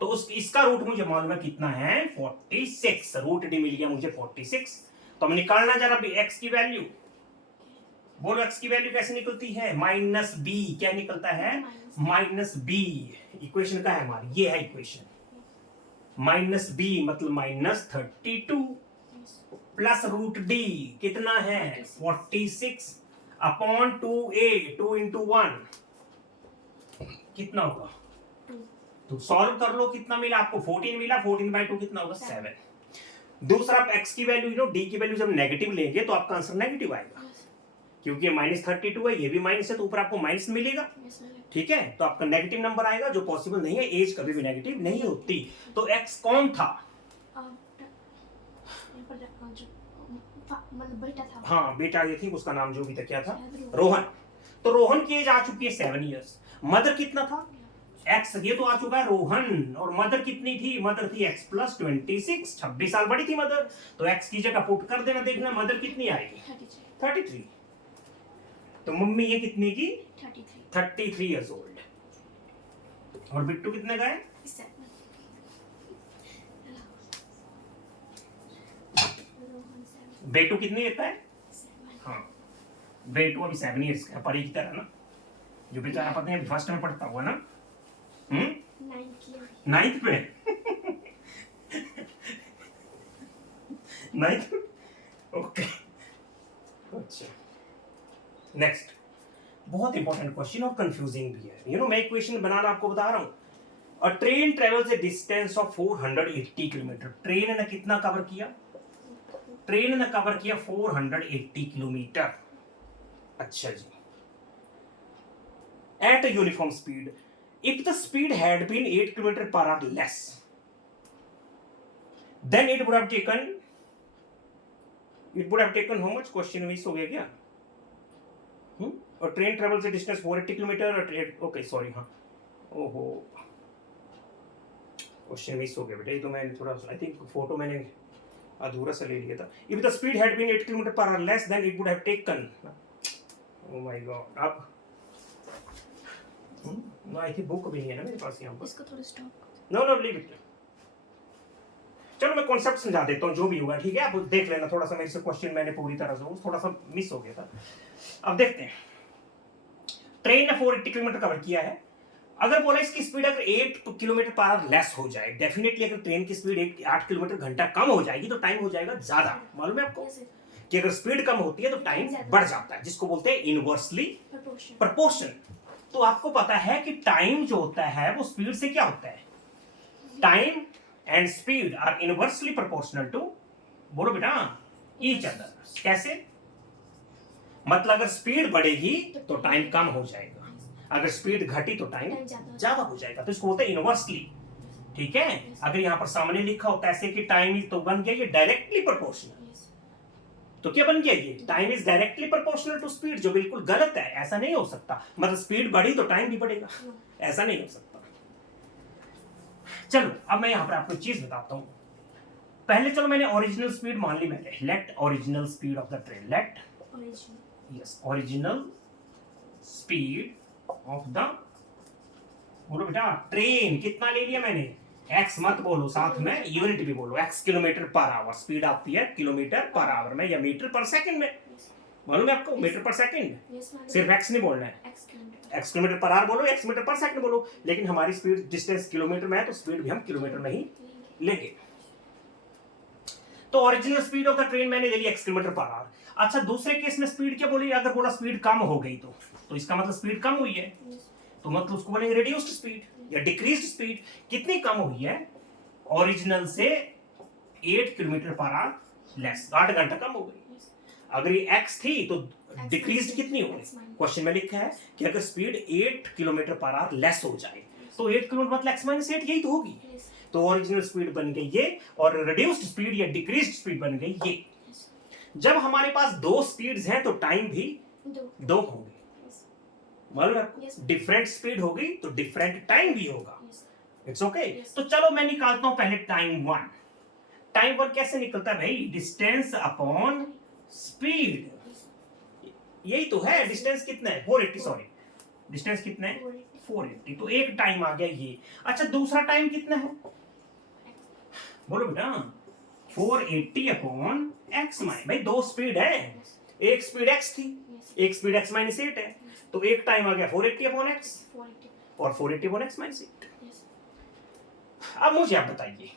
तो इसका रूट मुझे मालूम है कितना है, 46। रूट डी मिल गया मुझे 46। तो हम निकालना जरा भी x की वैल्यू, बोलो x की वैल्यू कैसे निकलती है, -b। क्या निकलता है, -b। इक्वेशन का है हमारी, ये है इक्वेशन। -b मतलब -32 प्लस रूट डी कितना है 46 अपॉन 2a, 2 into 1 कितना होगा, तो सॉल्व कर लो, कितना मिला आपको, 14 मिला। 14/2 कितना होगा, 7। दूसरा आप x की वैल्यू, d की वैल्यू जब नेगेटिव लेंगे तो आपका आंसर नेगेटिव आएगा, क्योंकि -32 है, ये भी माइनस है, तो ऊपर आपको माइनस मिलेगा, ठीक है। तो आपका नेगेटिव नंबर आएगा, जो पॉसिबल नहीं है, एज कभी भी नेगेटिव नहीं होती। तो x कौन था, मतलब बेटा था, हाँ बेटा, ये थी, उसका नाम जो भी था क्या था, रोहन। तो रोहन की एज आ चुकी है 7 इयर्स। मदर कितना था, x, ये तो आ चुका है रोहन। और मदर कितनी थी, मदर थी x + 26, 26 साल बड़ी थी मदर। तो x की जगह पुट कर देना, देखना मदर कितनी आएगी, 33। तो मम्मी ये कितनी की, 33 इयर्स ओल्ड। और बिट्टू कितने का है, 7। बेटू कितने का है, हाँ बेटू अभी 7 इयर्स का, परी की तरह ना, जो बेचारा पता है फर्स्ट में पढ़ता हुआ ना, 9th में 9th, ओके। अच्छा नेक्स्ट, बहुत इंपॉर्टेंट क्वेश्चन और कंफ्यूजिंग भी है, यू नो। मैं इक्वेशन बनाना आपको बता रहा हूँ। अ train travels A distance of 480 kilometre. Train ने कितना कवर किया, ट्रेन ने कवर किया 480 किलोमीटर। अच्छा जी, at a uniform speed, if the speed had been 8 km per hour less, then it would have taken how much, question miss हो गया क्या, और train travels a distance 480 kilometre, okay sorry, हाँ ओहो question miss हो गया बेटा, ये तो मैंने थोड़ा आई थिंक फोटो मैंने अधूरा सा ले लिया था। if the speed had been 8 km per hour less, then it would have taken, oh my god, अब आई थी बुक भी नहीं है ना मेरे पास यहाँ पर, इसको थोड़ा स्टॉप, नो लीव इट। चलो मैं कॉन्सेप्ट समझा देता हूँ जो भी होगा, ठीक है। आप देख लेना, थोड़ा सा मेरे से क्वेश्चन मैंने पूरी तरह से थोड़ा सा मिस हो गया था। अब देखते हैं, ट्रेन ने 480 किलोमीटर कवर किया है। अगर बोला इसकी स्पीड अगर 8 किलोमीटर पर आवर लेस हो जाए, डेफिनेटली अगर ट्रेन की स्पीड 8 किलोमीटर घंटा कम हो जाएगी तो टाइम हो जाएगा ज्यादा। मालूम है आपको कि अगर स्पीड कम होती है तो टाइम बढ़ जाता है, जिसको बोलते हैं इनवर्सली प्रोपोर्शन। तो आपको पता है कि टाइम जो होता है वो स्पीड से क्या होता है, time and speed are inversely proportional to, बोलो बेटा, ईच अदर। कैसे, मतलब अगर स्पीड बढ़ेगी तो टाइम कम हो जाएगा, अगर स्पीड घटी तो टाइम ज्यादा हो जाएगा। तो इसको बोलते हैं इनवर्सली, ठीक है। अगर यहाँ पर सामने लिखा होता है ऐसे कि टाइम तो बन गया ये डायरेक्टली प्रोपोर्शनल, तो क्या बन गया ये, time is directly proportional to speed, जो बिल्कुल गलत है। ऐसा नहीं हो सकता, मतलब स्पीड बढ़ी तो टाइम भी बढ़ेगा, ऐसा नहीं हो सकता। चलो अब मैं यहाँ पर आपको चीज बताता हूँ। पहले चलो मैंने ओरिजिनल स्पीड मान ली मैंने, let original speed of the train, let Original. Yes original speed of the, बोलो बेटा ट्रेन कितना ले लिया मैंने, एक्स मत बोलो, साथ में यूनिट भी बोलो, x kilometre per hour, speed आती है किलोमीटर पर आवर में या मीटर पर सेकंड में, Yes. मालूम है आपको, मीटर पर सेकंड, Yes, madam. सिर्फ एक्स नहीं बोलना है, X kilometer. X kilometre per hour बोलो, एक्स मीटर पर सेकंड बोलो, लेकिन हमारी स्पीड डिस्टेंस किलोमीटर में है तो स्पीड भी हम किलोमीटर में ही लेंगे। तो original speed of the train मैंने ले ली एक्स किलोमीटर पर आवर। अच्छा दूसरे केस में स्पीड क्या बोली, अगर बोला स्पीड कम हो गई तो इसका मतलब स्पीड कम हुई है, Yes. तो मतलब उसको बोलेंगे रिड्यूस्ड स्पीड या डिक्रीज्ड स्पीड। कितनी कम हुई है, ओरिजिनल से 8 किलोमीटर पर आवर लेस, 8 घंटा कम हो गई। Yes. अगर ये x थी तो X डिक्रीज्ड minus कितनी हो X गई, minus. क्वेश्चन में लिखा है कि अगर speed 8 kilometre per hour less हो जाए तो 8 किलोमीटर मतलब x माइनस 8 यही तो होगी। Yes. तो ओरिजिनल स्पीड बन गई ये और रिड्यूस्ड स्पीड या डिक्रीज्ड स्पीड बन गई ये। Yes. जब हमारे पास दो स्पीड्स हैं तो टाइम भी दो. दो होंगे, Yes. मालूम है Yes. डिफरेंट स्पीड होगी तो डिफरेंट टाइम भी होगा। Yes. It's okay. Yes. तो चलो मैं निकालता हूं पहले टाइम वन। टाइम वन कैसे निकलता है भाई, डिस्टेंस अपॉन स्पीड, Yes. यही तो है। डिस्टेंस कितना है 480, सॉरी डिस्टेंस कितना है 480. 480, तो एक टाइम आ गया ये। अच्छा दूसरा टाइम कितना है, बोलो बेटा 480 अपॉन एक्स माइनस, भाई दो स्पीड है, Yes. एक स्पीड एक्स थी, Yes. एक स्पीड एक्स माइनस 8 है, तो एक टाइम आ गया 480 अपॉन एक्स 480. और 480 अपॉन एक्स माइनस 8। Yes. अब मुझे आप बताइए,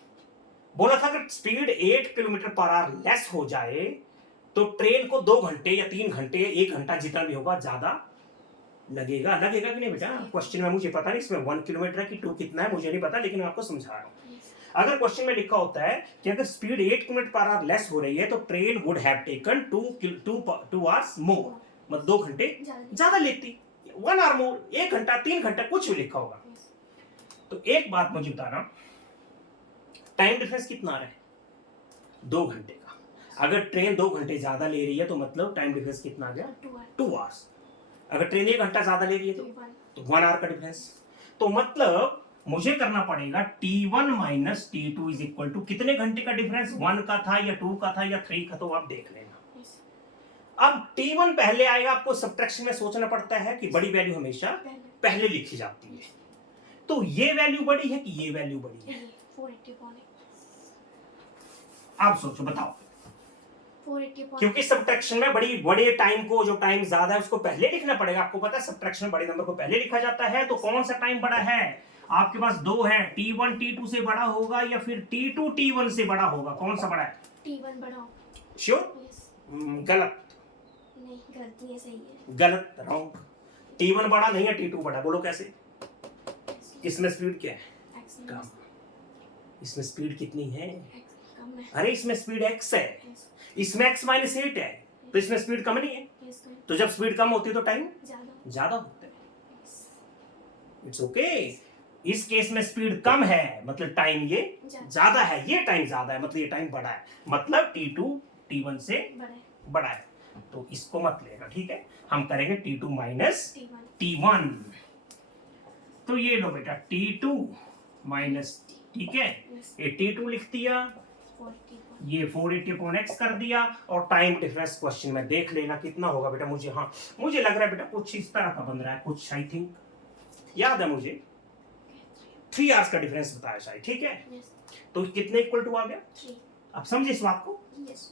बोला था अगर speed 8 kilometre per hour less हो जाए तो ट्रेन को 2 घंटे या 3 घंटे या 1 घंटा जितना भी होगा ज्यादा लगेगा, लगेगा कि नहीं बेटा। क्वेश्चन में मुझे पता नहीं इसमें 1 किलोमीटर है कि 2 कितना है मुझे नहीं पता, लेकिन मैं आपको समझा रहा हूँ। Yes. अगर क्वेश्चन में लिखा होता है कि अगर speed 8 kilometre per hour less हो रही है तो train would have taken 2 hours मोर, मतलब 2 घंटे ज्यादा. ज्यादा लेती, 1 आवर मोर, 1 घंटा 3 घंटा कुछ भी लिखा होगा। Yes. तो एक बात मुझे बताना, टाइम डिफरेंस कितना आ रहा है 2 घंटे का। अगर ट्रेन 2 घंटे ज्यादा ले रही है तो मतलब टाइम डिफरेंस कितना आ गया 2 hours. 2 आवर्स। अगर ट्रेन 1 घंटा ज्यादा ले रही है 1. तो 1 आवर का डिफरेंस। तो मतलब मुझे करना पड़ेगा T1 minus T2 is equal to कितने घंटे का डिफरेंस, 1 का था या 2 का था या 3 का, तो आप देख लेना। Yes. अब T1 पहले आएगा, आपको सब्ट्रैक्शन में सोचना पड़ता है कि बड़ी वैल्यू हमेशा पहले. पहले लिखी जाती है। तो ये वैल्यू बड़ी है कि ये वैल्यू बड़ी है, ये 480 upon X. आप सोचो बताओ। 480 upon. क्योंकि सब्ट्रैक्शन में बड़े टाइम को, जो टाइम ज्यादा है उसको पहले लिखना पड़ेगा। आपको पता है सब्ट्रैक्शन में बड़े नंबर को पहले लिखा जाता है। तो कौन सा टाइम बड़ा है, आपके पास दो है, T1 T2 से बड़ा होगा या फिर T2 T1 से बड़ा होगा, कौन सा बड़ा है, T1 बढ़ाओ. श्योर? Yes. गलत, नहीं गलती है, सही है. गलत, रॉन्ग। T1 बड़ा नहीं है, T2 बड़ा, बोलो कैसे। Yes. इसमें स्पीड क्या है, X कम। minus इसमें स्पीड कितनी है, X कम है. अरे इसमें स्पीड x है, Yes. इसमें x माइनस 8 है, तो इसमें स्पीड कम नहीं है। Yes कम. तो जब स्पीड कम होती है तो टाइम ज्यादा. ज्यादा होता है। Yes. It's okay. इस केस में स्पीड कम है मतलब टाइम ये ज्यादा है, ये टाइम ज्यादा है मतलब ये टाइम बड़ा है, मतलब T2 T1 से बड़ा है. बड़ा है। तो इसको मत लेना, ठीक है, हम करेंगे T2 माइनस T1. T1। तो ये लो बेटा T2 माइनस, ठीक है, Yes. ये T2 लिख दिया, 480 upon. ये 480 अपॉन एक्स कर दिया, और टाइम डिफरेंस क्वेश्चन में देख लेना कितना होगा बेटा। मुझे, हाँ मुझे लग रहा है बेटा कुछ इस तरह का बन रहा है, कुछ आई थिंक याद है मुझे, 3 आवर्स का डिफरेंस बताया शायद, ठीक है। Yes. तो कितने इक्वल टू आ गया, 3. आप समझे इस बात को, Yes.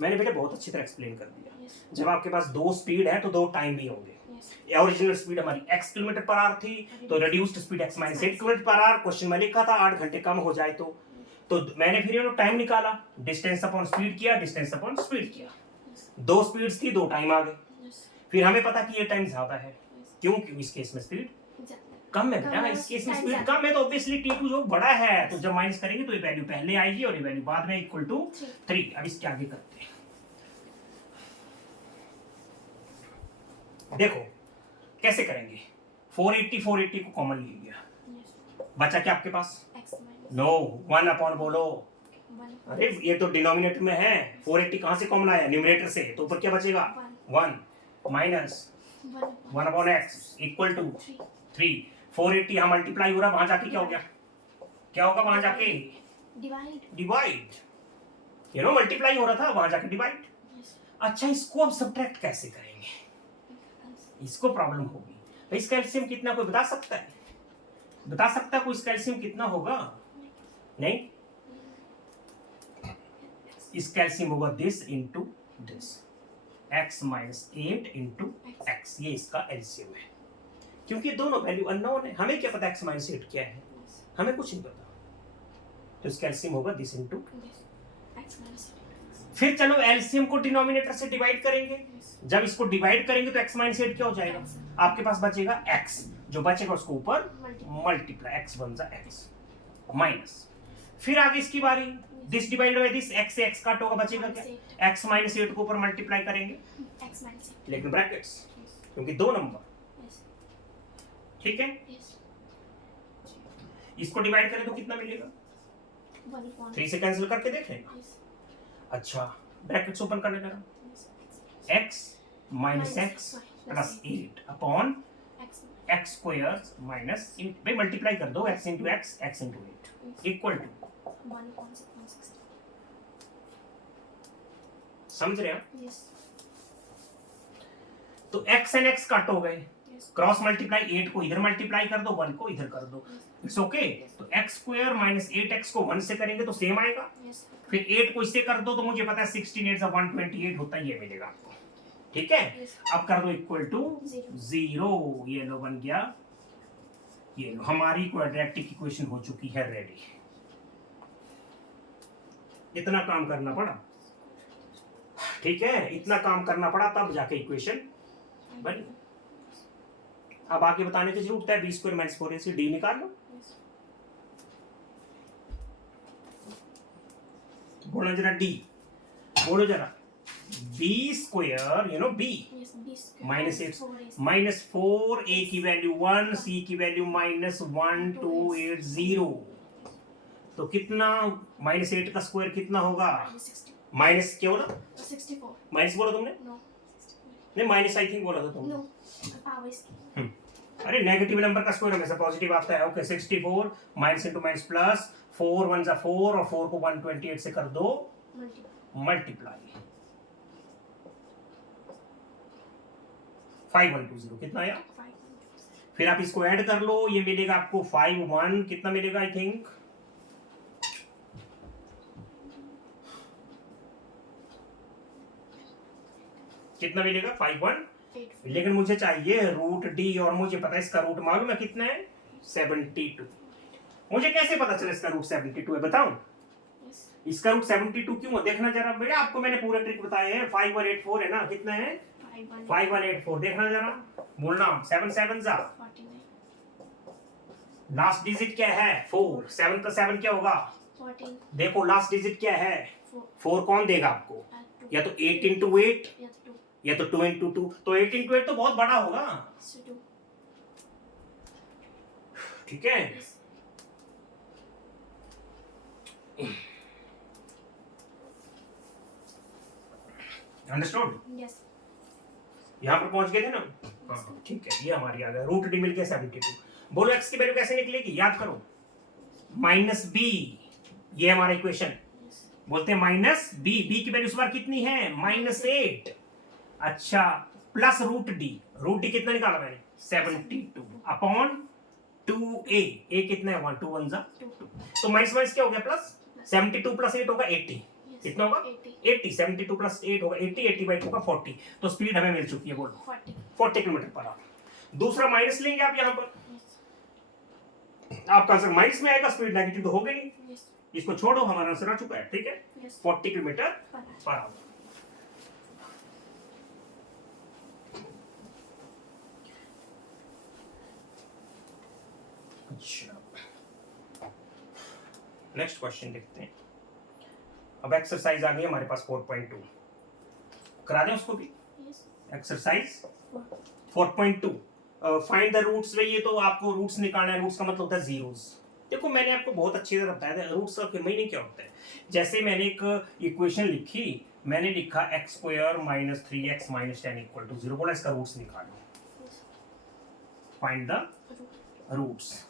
मैंने बेटा बहुत अच्छी तरह एक्सप्लेन कर दिया। Yes. जब आपके पास दो स्पीड है तो दो टाइम भी होंगे। Yes. ओरिजिनल स्पीड हमारी x किलोमीटर पर आवर थी, तो reduced speed x minus 8 kilometre per hour, question में लिखा था 8 घंटे कम हो जाए तो मैंने फिर ये टाइम निकाला, डिस्टेंस अपॉन स्पीड किया, डिस्टेंस अपॉन स्पीड किया, Yes. दो स्पीड्स थी, दो टाइम आ गए। Yes. फिर हमें पता कि ये टाइम ज्यादा है, Yes. क्यों, क्योंकि इस केस में स्पीड ज्यादा. कम है बेटा, कम है, इस केस में time स्पीड ज्यादा. कम है तो ऑब्वियसली T2 जो बड़ा है, तो जब माइनस करेंगे तो ये वैल्यू पहले आएगी और ये वैल्यू बाद में इक्वल टू 3। अब इसके आगे करते हैं, देखो कैसे करेंगे। 480 को कॉमन ले लिया, Yes. बचा क्या आपके पास, X minus नो 1 अपॉन बोलो, 1. अरे ये तो डिनोमिनेटर में है, 480 कहां से कॉमन आया, न्यूमरेटर से, तो ऊपर क्या बचेगा 1 minus 1 upon x equal to 3। 480 यहाँ मल्टीप्लाई हो रहा है, वहां जाके क्या हो गया, क्या होगा वहां जाके, डिवाइड, यू नो मल्टीप्लाई हो रहा था वहां जाके डिवाइड। अच्छा इसको अब सब्ट्रैक्ट कैसे करेंगे, इसको प्रॉब्लम होगी भाई। इसका एलसीएम कितना कोई बता सकता है, बता सकता है कोई इसका एलसीएम कितना होगा, नहीं, इसका एलसीएम होगा this into this, x minus 8 into x, ये इसका एलसीएम है। क्योंकि दोनों वैल्यू अननोन है, हमें क्या पता x माइनस 8 क्या है, हमें कुछ नहीं पता, तो इसका एलसीएम होगा दिस इंटू। फिर चलो एलसीएम को डिनोमिनेटर से डिवाइड करेंगे, जब इसको डिवाइड करेंगे तो x माइनस 8 क्या हो जाएगा, आपके पास बचेगा x, जो बचेगा उसको ऊपर मल्टीप्लाई, x बन जा x माइनस, फिर आगे इसकी बारी, this divide by this, x से x काट होगा, बचेगा क्या, x माइनस 8 को ऊपर मल्टीप्लाई करेंगे, लेकिन ब्रैकेट्स, क्योंकि दो नंबर, ठीक है। इसको डिवाइड करें तो कितना मिलेगा, 3 से कैंसिल करके देख लेना। अच्छा ब्रैकेट्स ओपन करने जरा, x minus x plus 8 upon x square minus 8, भाई मल्टीप्लाई कर दो, x into x, x into 8 equal to, समझ रहे हैं। तो x एंड x कट हो गए, क्रॉस मल्टीप्लाई 8 को इधर मल्टीप्लाई कर दो, 1 को इधर कर दो, इट्स ओके। तो x स्क्वायर माइनस 8x को 1 से करेंगे तो सेम आएगा, फिर 8 को इससे कर दो तो मुझे पता है 16 8 128 होता है, ये मिलेगा आपको, ठीक है। अब कर दो इक्वल टू 0, ये लो बन गया, ये लो हमारी क्वाड्रेटिक इक्वेशन हो चुकी है रेडी। इतना काम करना पड़ा, ठीक है, इतना काम करना पड़ा तब जाके इक्वेशन बनी। अब आगे बताने की जरूरत है, B square minus 4ac D निकाल लो, बोलो जरा डी, बोलो जरा b square, you know b minus 8 minus 4a की वैल्यू 1, c की वैल्यू माइनस 1280, तो कितना माइनस 8 का स्क्वायर कितना होगा, माइनस क्या बोला, 64, माइनस बोला तुमने, नहीं माइनस आई थिंक बोला था तुमने, अरे नेगेटिव नंबर का स्क्वायर हमेशा पॉजिटिव आता है। Okay 64 minus into minus plus, 4 1 जा 4 और 4 को 128 से कर दो मल्टीप्लाई, 5120 कितना आया, फिर आप इसको ऐड कर लो, ये मिलेगा आपको 51 कितना मिलेगा, आई थिंक कितना मिलेगा 51, लेकिन मुझे चाहिए रूट डी, और मुझे पता है इसका रूट मालूम है कितना है 72। मुझे कैसे पता चला इसका रूट 72 है, बताऊं इसका रूट 72 क्यों है, देखना जरा बेटा, आपको मैंने पूरे ट्रिक बताए हैं। 5184 है ना, कितना है 5184, देखना जरा, बोलना 7 7 जा, लास्ट डिजिट क्या है 4, 7 का 7 क्या होगा 14, देखो लास्ट डिजिट क्या है 4 कौन देगा आपको, या तो 8 इंटू 8 या तो 2 इंटू 2, तो 8 इंटू 8 तो बहुत बड़ा होगा, ठीक है। अंडरस्टूड, यहाँ पर पहुंच गए थे ना, हाँ ठीक है, ये हमारी आ गया रूट डी मिल गया 72। बोलो x की वैल्यू कैसे निकलेगी, याद करो, माइनस बी, ये हमारा इक्वेशन, बोलते हैं माइनस बी, बी की वैल्यू इस बार कितनी है -8, अच्छा प्लस रूट डी कितना निकाला मैंने 72 अपॉन 2a, a कितना है 1 2 1 जा 2, तो माइनस माइनस क्या हो गया प्लस, 72 प्लस 8 होगा 80, कितना होगा 80, 72 प्लस 8 होगा 80, 80 बाई 2 का 40, तो स्पीड हमें मिल चुकी है, बोलो 40 किलोमीटर पर आवर। दूसरा माइनस लेंगे आप यहाँ पर, आपका आंसर माइनस में आएगा, स्पीड नेगेटिव तो होगा नहीं, इसको छोड़ो, हमारा आंसर आ चुका है, ठीक है 40 किलोमीटर पर आवर। अच्छा नेक्स्ट क्वेश्चन देखते हैं। अब एक्सरसाइज आ गई हमारे पास 4.2, करा दें उसको भी, एक्सरसाइज 4.2 फाइंड द रूट्स में, ये तो आपको रूट्स निकालना है, रूट्स का मतलब होता है जीरोस। देखो मैंने आपको बहुत अच्छी तरह बताया था रूट्स का महीने क्या होता है, जैसे मैंने एक इक्वेशन लिखी, मैंने लिखा x square minus 3x minus 10 equal to 0, बोला इसका रूट्स निकालो, फाइंड द रूट्स,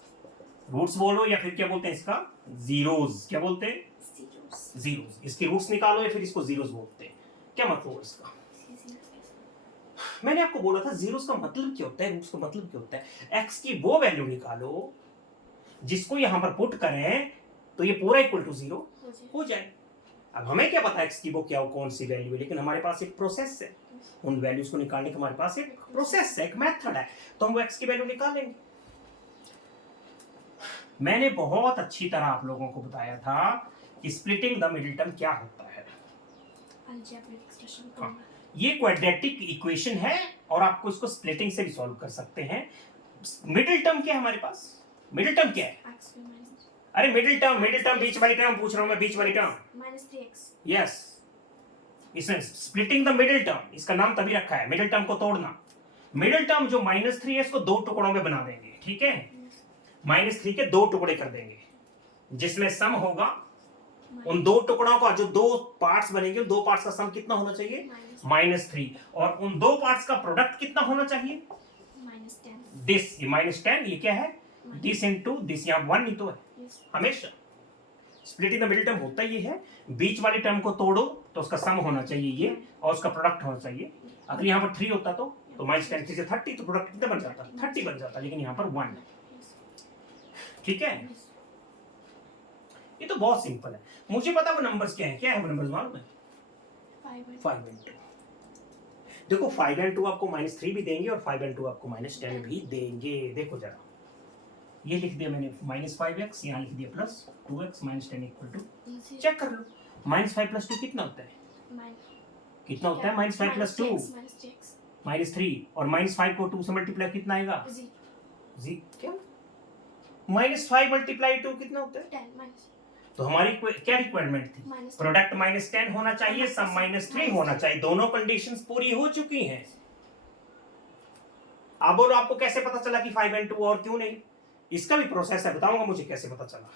रूट्स बोलो या फिर क्या बोलते हैं इसका, जीरोस, क्या बोलते हैं, zeros. जीरोस। इसके रूट्स निकालो या फिर इसको जीरोस बोलते हैं, क्या मतलब है इसका। मैंने आपको बोला था जीरोस का मतलब क्या होता है, रूट्स का मतलब क्या होता है। एक्स की वो वैल्यू निकालो जिसको यहां पर पुट करें तो ये पूरा इक्वल टू जीरो हो जाए। अब हमें क्या पता एक्स की वो क्या कौन सी वैल्यू है, लेकिन हमारे पास एक प्रोसेस है, उन वैल्यूज को निकालने का हमारे पास एक प्रोसेस है, एक मेथड है, तो हम वो एक्स की वैल्यू निकालेंगे। मैंने बहुत अच्छी तरह आप लोगों को बताया था कि स्प्लिटिंग द मिडिल टर्म क्या होता है। Algebraic expression. हाँ, ये क्वाड्रेटिक इक्वेशन है और आपको इसको स्प्लिटिंग से भी सॉल्व कर सकते हैं। मिडिल टर्म क्या है हमारे पास, मिडिल टर्म क्या है, X square minus. अरे मिडिल टर्म बीच वाली टर्म पूछ रहा हूं मैं, बीच वाली टर्म। Minus 3x. यस, इसमें स्प्लिटिंग द मिडिल टर्म, इसका नाम तभी रखा है, मिडिल टर्म को तोड़ना। मिडिल टर्म जो -3 है इसको दो टुकड़ों में बना देंगे, ठीक है, -3 के दो टुकड़े कर देंगे, जिसमें सम होगा उन दो टुकड़ों का, जो दो पार्ट्स बनेंगे उन दो पार्ट्स का सम कितना होना चाहिए, -3, और उन दो पार्ट्स का प्रोडक्ट कितना होना चाहिए, Minus 10. दिस, ये -10, ये क्या है, दिस इनटू दिस, यहाँ 1 ही तो है Yes. हमेशा। स्प्लिटिंग द मिडिल टर्म होता ये है, बीच वाली टर्म को तोड़ो तो उसका सम होना चाहिए ये, और उसका प्रोडक्ट होना चाहिए। अगर यहाँ पर 3 होता तो -10 से 30, तो प्रोडक्ट कितना बन जाता, 30 बन जाता, लेकिन यहाँ पर 1 है, ठीक है। Yes. ये तो बहुत सिंपल है, मुझे पता वो नंबर्स क्या है, क्या है वो नंबर्स मालूम है, 5 and 5 and 2। देखो 5 and 2 आपको -3 भी देंगे और 5 and 2 आपको -10 भी देंगे। देखो जरा, ये लिख दिया मैंने -5x, यहाँ लिख दिया +2x, -10 equal to, Yes. Check कर लो, -5 + 2 कितना होता है, कितना होता है, -5 + 2 Minus 3x. -3, और -5 को 2 से मल्टीप्लाई कितना आएगा, Zero. जी क्या, -5 × 2 कितना होता है। 10 minus. तो हमारी क्या रिक्वायरमेंट थी, Minus प्रोडक्ट -10 होना चाहिए, सम -3 होना चाहिए, दोनों कंडीशंस पूरी हो चुकी हैं। अब बोलो आपको कैसे पता चला कि 5 and 2 और क्यों नहीं, इसका भी प्रोसेस है, बताऊंगा मुझे कैसे पता चला।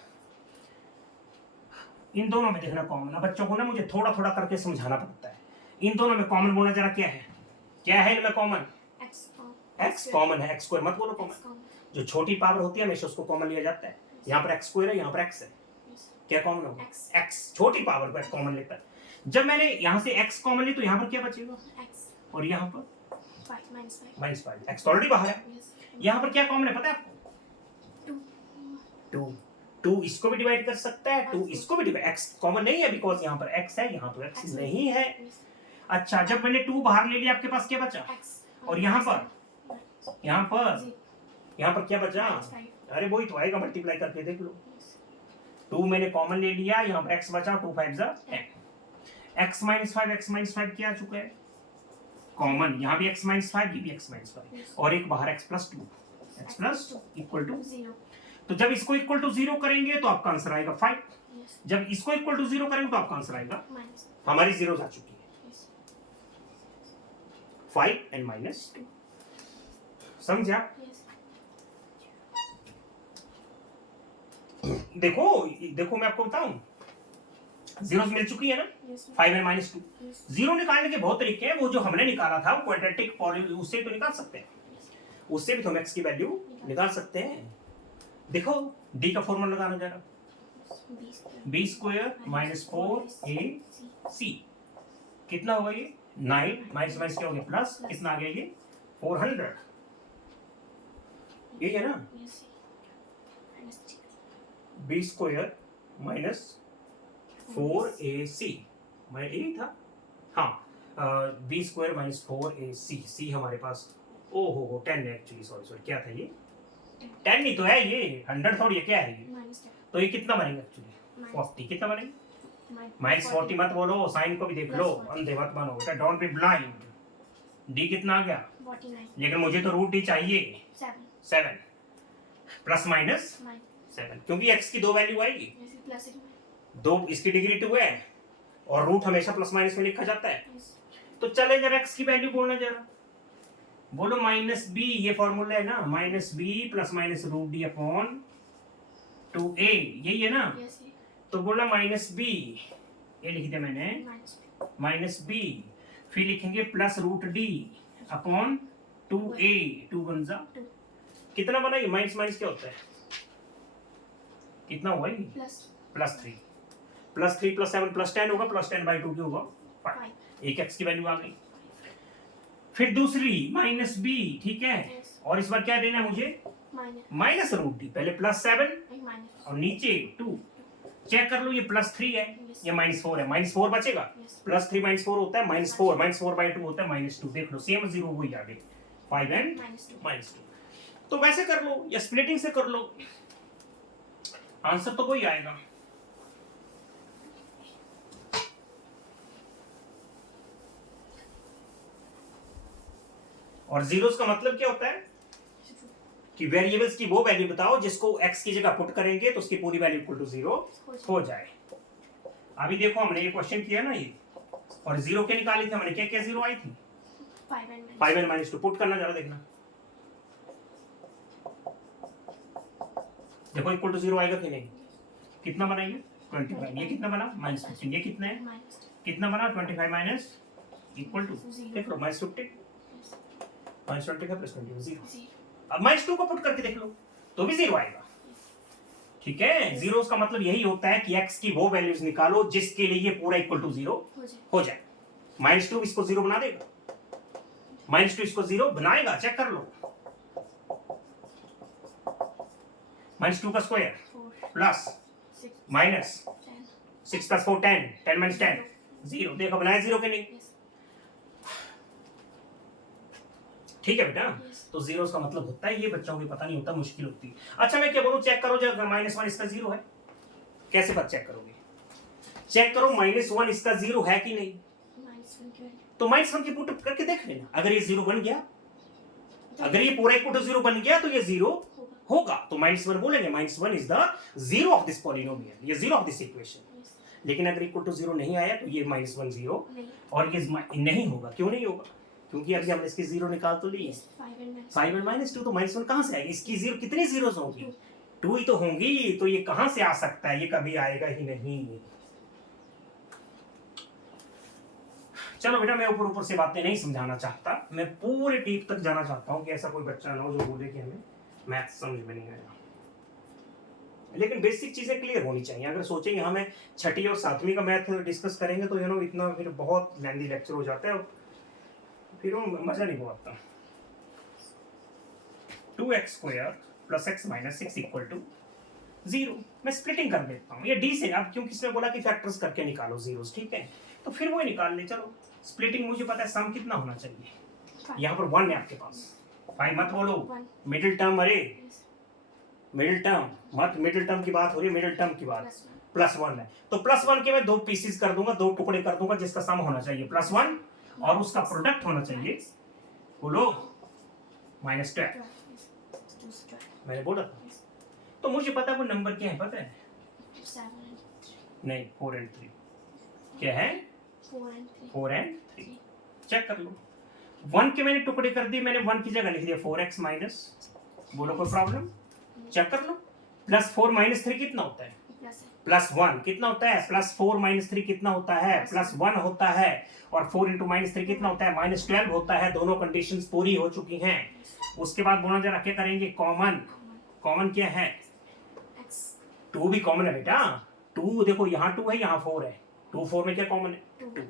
इन दोनों में देखना कॉमन है, बच्चों को ना मुझे थोड़ा थोड़ा करके समझाना पड़ता है। इन दोनों में कॉमन बोलना जरा, क्या है, क्या है इनमें कॉमन, X. x कॉमन है, x स्क्वायर मत बोलो X कॉमन, common. जो छोटी पावर होती है हमेशा उसको कॉमन लिया जाता है। यहाँ पर x स्क्वायर है, यहाँ पर x है, Yes. क्या कॉमन होगा, X. x, छोटी पावर को कॉमन लेता है। जब मैंने यहाँ से x कॉमन ली तो यहाँ पर क्या बचेगा, X. और यहाँ पर 5 minus 5. -5, x तो ऑलरेडी बाहर है। Yes. यहाँ पर क्या कॉमन है पता है आपको, 2. 2 इसको भी डिवाइड कर सकता है, 2 इसको भी डिवाइड, x कॉमन नहीं है बिकॉज यहाँ पर x है, यहाँ तो x नहीं है। Yes. अच्छा, जब मैंने 2 बाहर ले लिया आपके पास क्या बचा, X. और यहाँ पर, यहाँ पर, Zero. यहाँ पर क्या बचा, Minus 5. अरे वही तो आएगा, मल्टीप्लाई करके देख लो, Yes. 2 मैंने कॉमन ले लिया, यहाँ पर x बचा, 2 5 10, x -5 क्या आ चुका है कॉमन, यहाँ भी x -5, ये भी x -5, और एक बाहर x + 2, x इक्वल टू, 0. तो जब इसको इक्वल टू 0 करेंगे तो आपका आंसर आएगा 5, Yes. जब इसको इक्वल टू 0 करेंगे तो आपका आंसर आएगा, Minus. हमारी जीरोस आ चुकी है, Yes. 5 and -2, समझा। Yes. देखो देखो मैं आपको बताऊं, जीरोस मिल चुकी है ना, Yes. 5 and -2। Yes. जीरो निकालने के बहुत तरीके हैं, वो जो हमने निकाला था वो क्वाड्रेटिक पॉली, उससे तो निकाल सकते हैं, उससे भी तो हम x की वैल्यू निकाल सकते हैं। देखो d का फॉर्मूला लगाना जरा, B b square. Square -4ac, कितना होगा ये, 9 माइनस माइनस क्या हो गया प्लस, कितना आ गया ये 400, ये है ना, Yes. Minus 3. b square -4ac, मैं यही था, हाँ, b स्क्वायर -4ac, c हमारे पास, ओ हो 10 है एक्चुअली, सॉरी क्या था ये, 10 ही तो है ये, 100 थोड़ी है, क्या है ये, Minus 10. तो ये कितना बनेगा एक्चुअली, Minus. 40, कितना बनेगा, Minus -40 मत बोलो, साइन को भी देख लो, Plus 40. अंधे मत बनो बेटा, डोंट बी ब्लाइंड। d कितना आ गया, 49. लेकिन मुझे तो रूट d चाहिए 7. 7, प्लस माइनस 9. 7, क्योंकि x की दो वैल्यू आएगी, Yes. Plus it. दो, इसकी डिग्री 2 है और रूट हमेशा प्लस माइनस में लिखा जाता है, Yes. तो चले जरा x की वैल्यू बोलना जरा, बोलो -b, ये फॉर्मूला है ना, -b ± √d अपॉन 2a, यही है ना, Yes. तो बोला -b, ये लिख दिया मैंने Minus. -b, फिर लिखेंगे +√d अपॉन 2a, 2 1 जा 2. कितना बना ये? माइनस माइनस क्या होता है? कितना हुआ ये? +3 +3 +7 +10 होगा, +10/2 क्या होगा? 5। 5 एक x की वैल्यू आ गई। फिर दूसरी -b, ठीक है, Yes. और इस बार क्या देना है मुझे? -√d। पहले +7 minus और नीचे 2। चेक कर लो, ये +3 है Yes. या -4 है? -4 बचेगा। Yes. +3 -4 होता है -4, -4/2 होता है -2। देख लो सेम 0 वही आ गई, 5 and -2 -2। तो वैसे कर लो या स्प्लिटिंग से कर लो, आंसर तो वही आएगा। और जीरोस का मतलब क्या होता है कि वेरिएबल्स की वो वैल्यू बताओ जिसको x की जगह पुट करेंगे तो उसकी पूरी वैल्यू इक्वल टू 0 हो जाए। अभी देखो हमने ये क्वेश्चन किया ना ये, और 0 के निकाली थी हमने, क्या क्या 0 आई थी? 5 and -2 पुट करना, जरा देखना, देखो इक्वल टू 0 आएगा कि नहीं? कितना बना ये? 25। ये कितना बना? -15। ये कितना है? कितना बना? 25 माइनस इक्वल टू, देख लो, -50 -25 + 20 0। अब -2 को पुट करके देख लो तो भी 0 आएगा। ठीक है, जीरोस का मतलब यही होता है कि x की वो वैल्यूज निकालो जिसके लिए ये पूरा इक्वल टू 0 हो जाए। -2 इसको 0 बना देगा, -2 इसको 0 बनाएगा, चेक कर लो। -2 का स्क्वायर प्लस माइनस 6 + 4 10, 10 - 10 0। देखो बनाया 0 के नहीं? ठीक है बेटा, तो जीरोस का मतलब होता है ये, बच्चों को पता नहीं होता, मुश्किल होती है। अच्छा मैं क्या बोलूं, चेक करो जब -1 इसका 0 है, कैसे बात चेक करोगे? चेक करो -1 इसका 0 है कि नहीं, तो -1 की पुट करके देख लेना। अगर ये 0 बन गया, अगर ये पूरा इक्वल टू 0 बन गया तो ये 0 होगा, तो -1 बोलेंगे, -1 is the 0 of this polynomial, ये 0 ऑफ दिस इक्वेशन। लेकिन अगर इक्वल टू 0 नहीं आया तो ये -1 0 और ये नहीं होगा। क्यों नहीं होगा? क्योंकि अभी हमने इसकी 0 निकाल तो ली। 5 and -2, तो -1 कहां से आएगी? इसकी 0 कितनी जीरोस होंगी? 2 ही तो होंगी, तो ये कहां से आ सकता है? ये कभी आएगा ही नहीं। चलो बेटा, मैं ऊपर ऊपर से बातें नहीं समझाना चाहता, मैं पूरे डीप तक जाना चाहता हूं कि ऐसा कोई बच्चा ना हो जो बोले कि हमें मैथ समझ में नहीं आया। लेकिन बेसिक चीजें क्लियर होनी चाहिए। अगर सोचेंगे हमें 6ठी और 7वीं का मैथ डिस्कस करेंगे तो इतना फिर बहुत लेंदी लेक्चर हो जाता है, फिर वो मजा नहीं आता। 2x² + x - 6 = 0। मैं स्प्लिटिंग कर देता हूँ ये d से, अब क्योंकि इसमें बोला कि फैक्टर्स करके निकालो जीरोस, ठीक है, तो फिर वो निकाल ले। चलो स्प्लिटिंग, मुझे पता है सम कितना होना चाहिए। यहाँ पर 1 है आपके पास, 5 मत बोलो, मिडिल टर्म, अरे मिडिल टर्म मत, मिडिल टर्म की बात हो रही है, मिडिल टर्म की बात, +1 है, तो +1 के मैं 2 पीसेस कर दूंगा, 2 टुकड़े कर दूंगा, जिसका सम होना चाहिए +1 और उसका प्रोडक्ट होना चाहिए, बोलो, -12। मैंने बोला था। तो मुझे पता है वो नंबर क्या है, पता है? नहीं, 4 and 3। क्या है? 4 and 3। चेक कर लो, 1 के मैंने टुकड़े कर दिए, मैंने 1 की जगह लिख दिया 4x माइनस, बोलो कोई प्रॉब्लम? चेक कर लो, +4 - 3 कितना होता है? +1 कितना होता है? +4 - 3 कितना होता है? +1 होता है। और 4 × -3 कितना होता है? -12 होता है। दोनों कंडीशंस पूरी हो चुकी हैं। उसके बाद बोला जरा क्या करेंगे, कॉमन। कॉमन क्या है? 2 भी कॉमन है बेटा, 2 देखो, यहाँ 2 है, यहाँ 4 है, 2 4 में क्या कॉमन है? 2।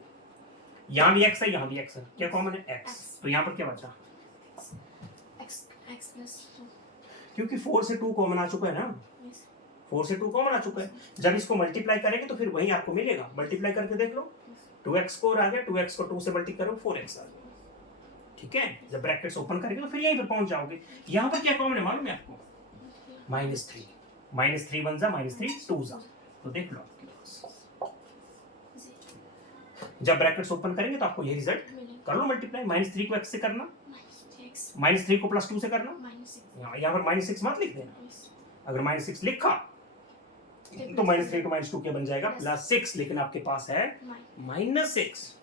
यहाँ भी x है, यहाँ भी x है, क्या कॉमन है? x। तो यहाँ पर क्या बचा? क्योंकि 4 से 2 कॉमन आ चुका है ना, 4 से 2 कॉमन आ चुका है। जब इसको मल्टीप्लाई करेंगे तो फिर वही आपको मिलेगा। मल्टीप्लाई करके देख लो, 2x² आ गया, 2x को 2 से मल्टीप्लाई करो, 4x आ गया। ठीक है, जब ब्रैकेट्स ओपन करेंगे तो फिर यहीं पे पहुंच जाओगे। यहाँ पर क्या कॉमन है मालूम है आपको? -3। -3 1 जा, -3 2 जा, तो देख लो आपके पास। जब ब्रैकेट्स ओपन करेंगे तो आपको ये रिजल्ट कर लो मल्टीप्लाई। -3 को x से करना, -3 को +2 से करना, यहाँ पर -6 मत लिख देना। अगर -6 लिखा तो -3 को -2 क्या बन जाएगा? +6। लेकिन आपके पास है -6,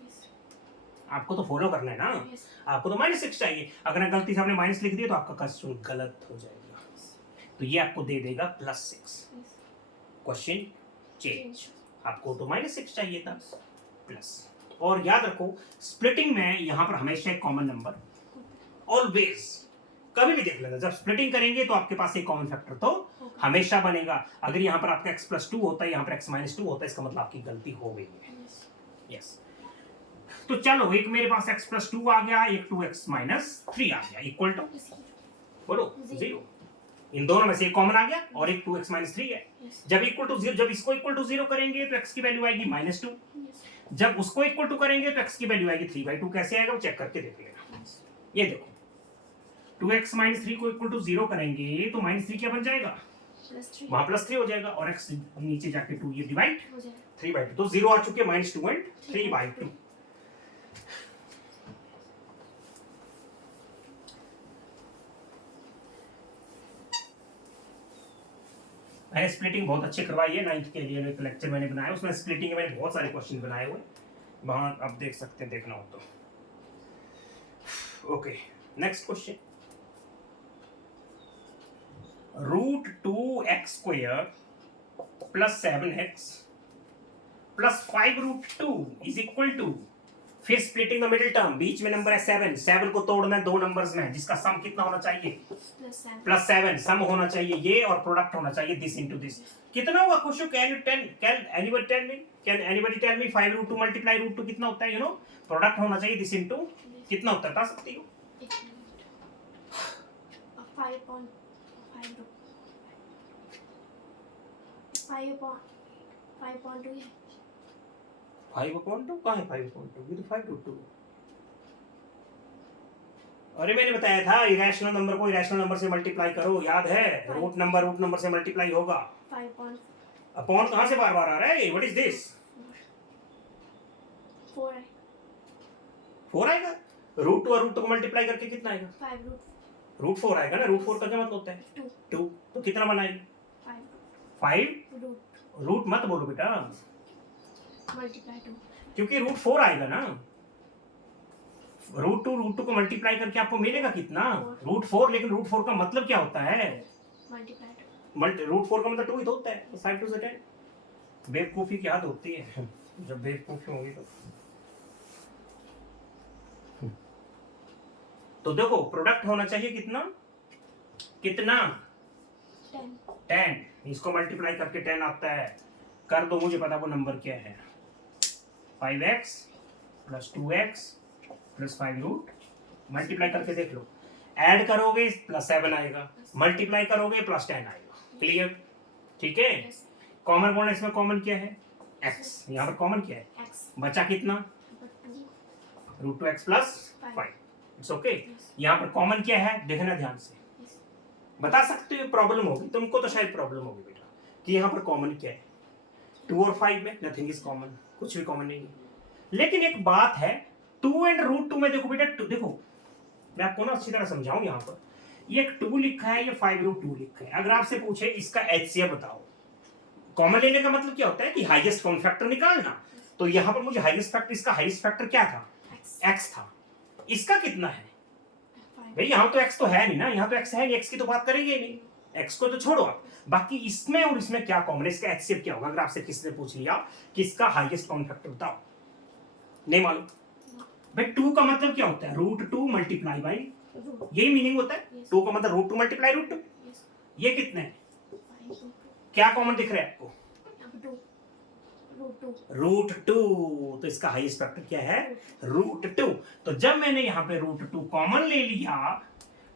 आपको तो फॉलो करना है ना, आपको तो -6 चाहिए। अगर गलती से आपने माइनस लिख दिया तो आपका क्वेश्चन गलत हो जाएगा, तो ये आपको दे देगा +6। क्वेश्चन चेंज, आपको तो -6 चाहिए था, प्लस। और याद रखो स्प्लिटिंग में यहाँ पर हमेशा एक कॉमन नंबर, ऑलवेज कभी भी देख लेना, जब स्प्लिटिंग करेंगे तो आपके पास एक कॉमन फैक्टर तो हमेशा बनेगा। अगर यहाँ पर आपका x+2 होता है, यहाँ पर x-2 होता है, इसका मतलब आपकी गलती हो गई है। यस तो चलो, एक मेरे पास x+2 आ गया, एक 2x-3 आ गया, इक्वल टू बोलो 0। इन दोनों में से एक कॉमन आ गया और एक 2x-3 है। जब इक्वल टू 0, जब इसको इक्वल टू 0 करेंगे तो x की वैल्यू आएगी -2, जब उसको इक्वल टू करेंगे तो x की वैल्यू आएगी 3/2। कैसे आएगा वो चेक करके देख लेना। ये देखो 2x-3 को इक्वल टू 0 करेंगे तो -3 क्या बन जाएगा, वहां +3 हो जाएगा, और x नीचे जाके 2 ये डिवाइड 3/2, तो 0 आ चुके -2 एंड 3/2। मैंने स्प्लिटिंग बहुत अच्छी करवाई है 9th के लिए, एक लेक्चर मैंने बनाया, उसमें स्प्लिटिंग में मैंने बहुत सारे क्वेश्चन बनाए हुए, वहां आप देख सकते हैं, देखना हो तो। Okay, next question, √2x² + 7x + 5√2 is equal to, फिर स्प्लिटिंग द मिडिल टर्म, बीच में नंबर है 7 को तोड़ना है दो नंबर्स में, जिसका सम कितना होना चाहिए, +7 सम होना चाहिए ये, और प्रोडक्ट होना चाहिए दिस इनटू दिस। कितना होगा खुशू, कैन एनीबडी टेल मी 5√2 × √2 कितना होता है, प्रोडक्ट होना चाहिए दिस इनटू कितना होता है, बता सकती हो? 5/2 कहाँ है 5/2, ये तो 5√2। अरे मैंने बताया था इरेशनल नंबर को इरेशनल नंबर से मल्टीप्लाई करो, याद है, रूट नंबर से मल्टीप्लाई होगा। अपॉन कहाँ से बार बार आ रहा है, व्हाट इज दिस, 4 आएगा, √2 और √2 को मल्टीप्लाई करके कितना आएगा, √4 आएगा ना, √4 का क्या मतलब होता है 2, तो कितना बनाएगी 5, रूट मत बोलो बेटा, क्योंकि √4 आएगा ना, √2 को मल्टीप्लाई करके आपको मिलेगा कितना, √4, लेकिन √4 का मतलब क्या होता है, √4 का मतलब 2 ही तो होता है, तो 5 2 से 10। बेवकूफी की याद होती है जब बेवकूफी होगी तो देखो प्रोडक्ट होना चाहिए कितना 10, इसको मल्टीप्लाई करके 10 आता है, कर दो, मुझे पता वो नंबर क्या है, 5x + 2x + 5√, मल्टीप्लाई करके देख लो, ऐड करोगे +7 आएगा, मल्टीप्लाई करोगे +10 आएगा, क्लियर, ठीक है। कॉमन बोलना, इसमें कॉमन क्या है x, यहाँ पर कॉमन क्या है बचा कितना √2x + 5, इट्स ओके। यहाँ पर कॉमन क्या है देखना ध्यान से, बता सकते हो, प्रॉब्लम होगी तुमको, तो शायद प्रॉब्लम होगी बेटा कि यहाँ पर कॉमन क्या है, 2 और 5 में नथिंग इज कॉमन, कुछ भी कॉमन नहीं है। लेकिन एक बात है 2 एंड √2 में देखो बेटा, देखो मैं आपको ना अच्छी तरह समझाऊं, यहाँ पर ये एक 2 लिखा है, ये 5√2 लिखा है, अगर आपसे पूछे इसका HCF बताओ, कॉमन लेने का मतलब क्या होता है कि हाईएस्ट कॉमन फैक्टर निकालना, तो यहाँ पर मुझे हाईएस्ट फैक्टर, इसका हाईएस्ट फैक्टर क्या था x था, इसका कितना है भाई, यहाँ तो x तो है नहीं ना, यहाँ तो x है नहीं, x की तो बात करेंगे नहीं, x को तो छोड़ो आप, बाकी इसमें और इसमें क्या कॉमन है, इसका HCF क्या होगा, अगर आपसे किसी ने पूछ लिया कि इसका हाईएस्ट कॉमन फैक्टर बताओ, नहीं मालूम भाई, 2 का मतलब क्या होता है, √2 × यही मीनिंग होता है, 2 का मतलब √2 × √2, ये कितने हैं, क्या कॉमन दिख रहा है आपको, √2, तो इसका हाईएस्ट फैक्टर क्या है √2, तो जब मैंने यहाँ पे √2 कॉमन ले लिया,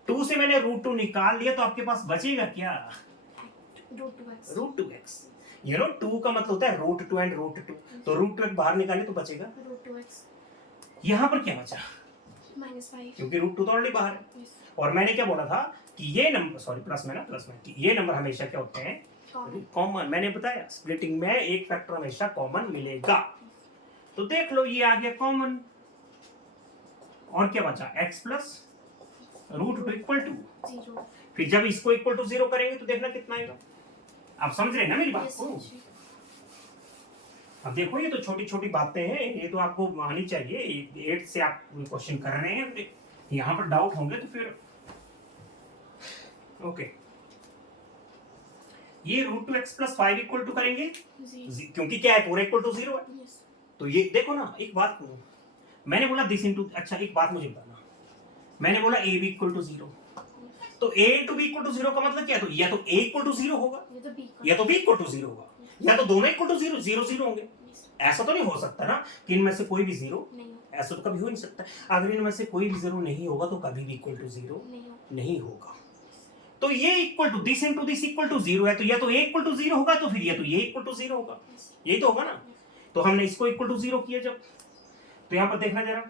2 से मैंने √2 निकाल लिया, तो आपके पास बचेगा क्या √2x, 2 का मतलब होता है √2 एंड √2, तो √2 बाहर निकाले तो बचेगा √2x, यहाँ पर क्या बचा -5, क्योंकि √2 तो ऑलरेडी बाहर है, और मैंने क्या बोला था कि ये नंबर, सॉरी प्लस में कि ये नंबर हमेशा क्या होते हैं कॉमन, मैंने बताया स्प्लिटिंग में एक फैक्टर हमेशा कॉमन मिलेगा, तो देख लो ये आ गया कॉमन, और क्या बचा x + √2 = 0, फिर जब इसको इक्वल टू 0 करेंगे तो देखना कितना आएगा, आप समझ रहे हैं ना मेरी बात को। अब देखो ये तो छोटी छोटी बातें हैं, ये तो आपको आनी चाहिए, 8 से आप क्वेश्चन कर रहे हैं, यहाँ पर डाउट होंगे तो फिर ओके। ये √2x + 5 = करेंगे क्योंकि क्या है पूरा इक्वल टू 0 है, तो ये देखो ना, एक बात मैंने बोला दिस इनटू, अच्छा एक बात मुझे बताना, मैंने बोला a b = 0, तो a into b equal to 0 का मतलब क्या है? तो या तो a इक्वल टू 0 होगा ये तो B का या तो b इक्वल टू 0 होगा या तो दोनों इक्वल टू 0 0 0 होंगे। yes, ऐसा तो नहीं हो सकता ना कि इनमें से कोई भी 0, नहीं हो ऐसा तो कभी हो नहीं सकता। अगर इनमें से कोई भी 0 नहीं होगा तो कभी भी इक्वल टू 0 नहीं हो नहीं होगा। तो ये equal to this into this equal to 0 है, तो या तो a इक्वल टू 0 होगा तो फिर या तो ये इक्वल टू 0 होगा, yes, यही तो होगा ना। तो हमने इसको इक्वल टू 0 किया जब, तो यहाँ पर देखना जरा,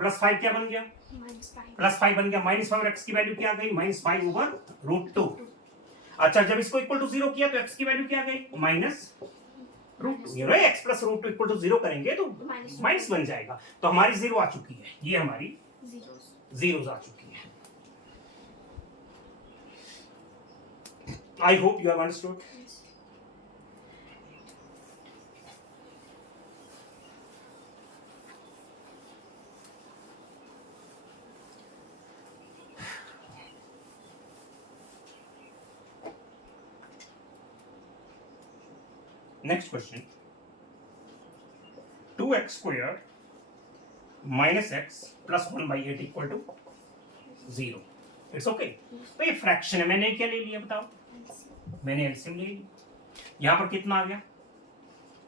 +5 क्या बन गया? -5 +5 बन गया। -5 और x की वैल्यू क्या आ गई? -5 ओवर √2। अच्छा, जब इसको इक्वल टू 0 किया तो x की वैल्यू क्या आ गई? -√2। You know x plus √2 equal to 0 करेंगे तो माइनस बन जाएगा। तो हमारी 0 आ चुकी है, ये हमारी zeros zeros आ चुकी है। I hope you have understood. yes, Next question. 2x square minus x plus 1/8 equal to 0. It's okay. तो ये फ्रैक्शन है, मैंने क्या ले लिया बताओ? yes, मैंने एलसीएम ले ली। यहाँ पर कितना आ गया?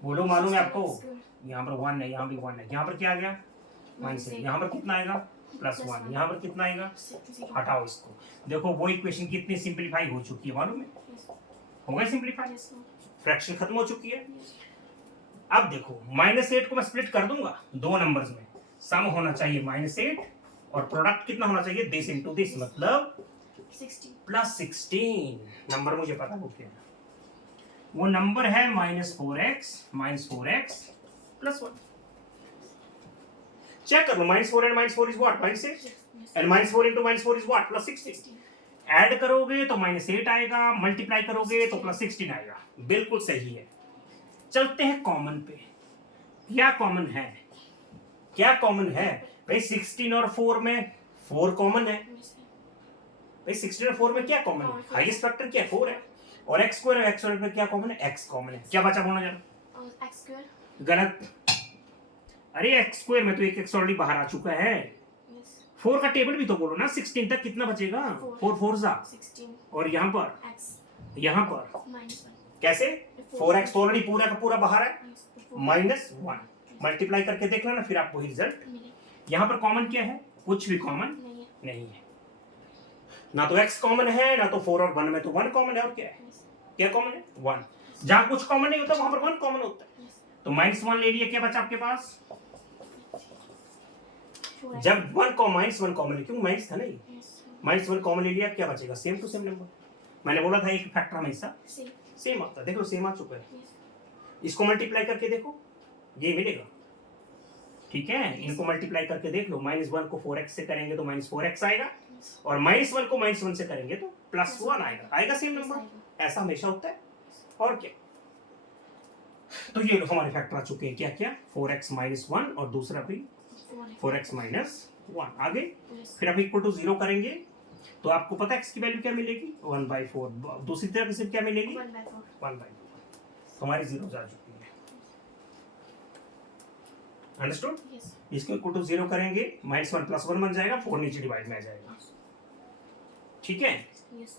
बोलो, मालूम है आपको? square, यहाँ पर 1 है, यहाँ भी 1 है, यहाँ पर क्या आ गया? -8। यहाँ पर कितना आएगा? +1। यहाँ पर कितना आएगा? 0 हटाओ इसको। देखो वो इक्वेशन कितनी सिंपलीफाई हो चुकी है मालूम है? yes, हो गई सिंपलीफाई, yes, no, फ्रैक्शन खत्म हो चुकी है। yes, अब देखो -8 को मैं स्प्लिट कर दूंगा दो नंबर्स में, सम होना चाहिए -8 और प्रोडक्ट कितना होना चाहिए? दिस इनटू दिस, मतलब 16 +16। नंबर मुझे पता वो क्या है, वो नंबर है -4x +1। चेक कर लो, -4 and -4 is what? -6 yes, and -4 into -4 is what? +16। 16 add करोगे तो -8 आएगा, मल्टीप्लाई करोगे तो +16 आएगा। बिल्कुल सही है। चलते हैं कॉमन पे। क्या कॉमन है? क्या कॉमन है भाई? 16 और 4 में 4 कॉमन है yes, भाई। 16 और 4 में क्या कॉमन है? हाईएस्ट फैक्टर क्या है? 4 है। और x स्क्वायर और x स्क्वायर में क्या कॉमन है? x कॉमन है। क्या बचा बोलना जरा? और x square गलत। अरे x स्क्वायर में तो एक x ऑलरेडी बाहर आ चुका है। yes, 4 का टेबल भी तो बोलो ना। 16 तक कितना बचेगा? 4 4 जा। 16 और यहाँ पर -1 कैसे? 4x ऑलरेडी पूरा का पूरा बाहर है, yes, -1 मल्टीप्लाई करके देख लेना, फिर आपको ही रिजल्ट। मिले यहाँ पर कॉमन क्या है? कुछ भी कॉमन नहीं है नहीं है। ना तो x कॉमन है, ना तो 4 और 1 में तो 1 कॉमन है। और क्या है? yes, क्या कॉमन है? 1। जहां कुछ कॉमन नहीं होता वहां पर 1 कॉमन होता है। yes, तो -1 ले लिया, क्या बचा आपके पास? 4x जब -1 कॉमन है, क्यों माइनस था नहीं, yes, -1 कॉमन ले लिया, क्या बचेगा? Same to same number. मैंने बोला था एक फैक्टर हमेशा same सेम आता है। देख लो सेम आ चुका है। yes, इसको मल्टीप्लाई करके देखो, ये मिलेगा। ठीक है, इनको मल्टीप्लाई करके देख लो। -1 को 4x से करेंगे तो -4x आएगा, yes, और -1 को -1 से करेंगे तो +1 आएगा। आएगा सेम yes, नंबर। आएगा। ऐसा हमेशा होता है। और क्या? तो ये लो हमारे फैक्टर आ चुके हैं। क्या क्या? 4x -1 और दूसरा भी 4x -1 आ गए। yes, फिर अब इक्वल टू 0 करेंगे तो आपको पता है x की वैल्यू क्या मिलेगी? 1/4। दूसरी तरफ से क्या मिलेगी? 1/4 1/4। हमारी 0 आ चुकी है। अंडरस्टूड? yes, इसको इक्वल टू 0 करेंगे, -1 +1 बन जाएगा, 4 नीचे डिवाइड में आ जाएगा। ठीक है, yes,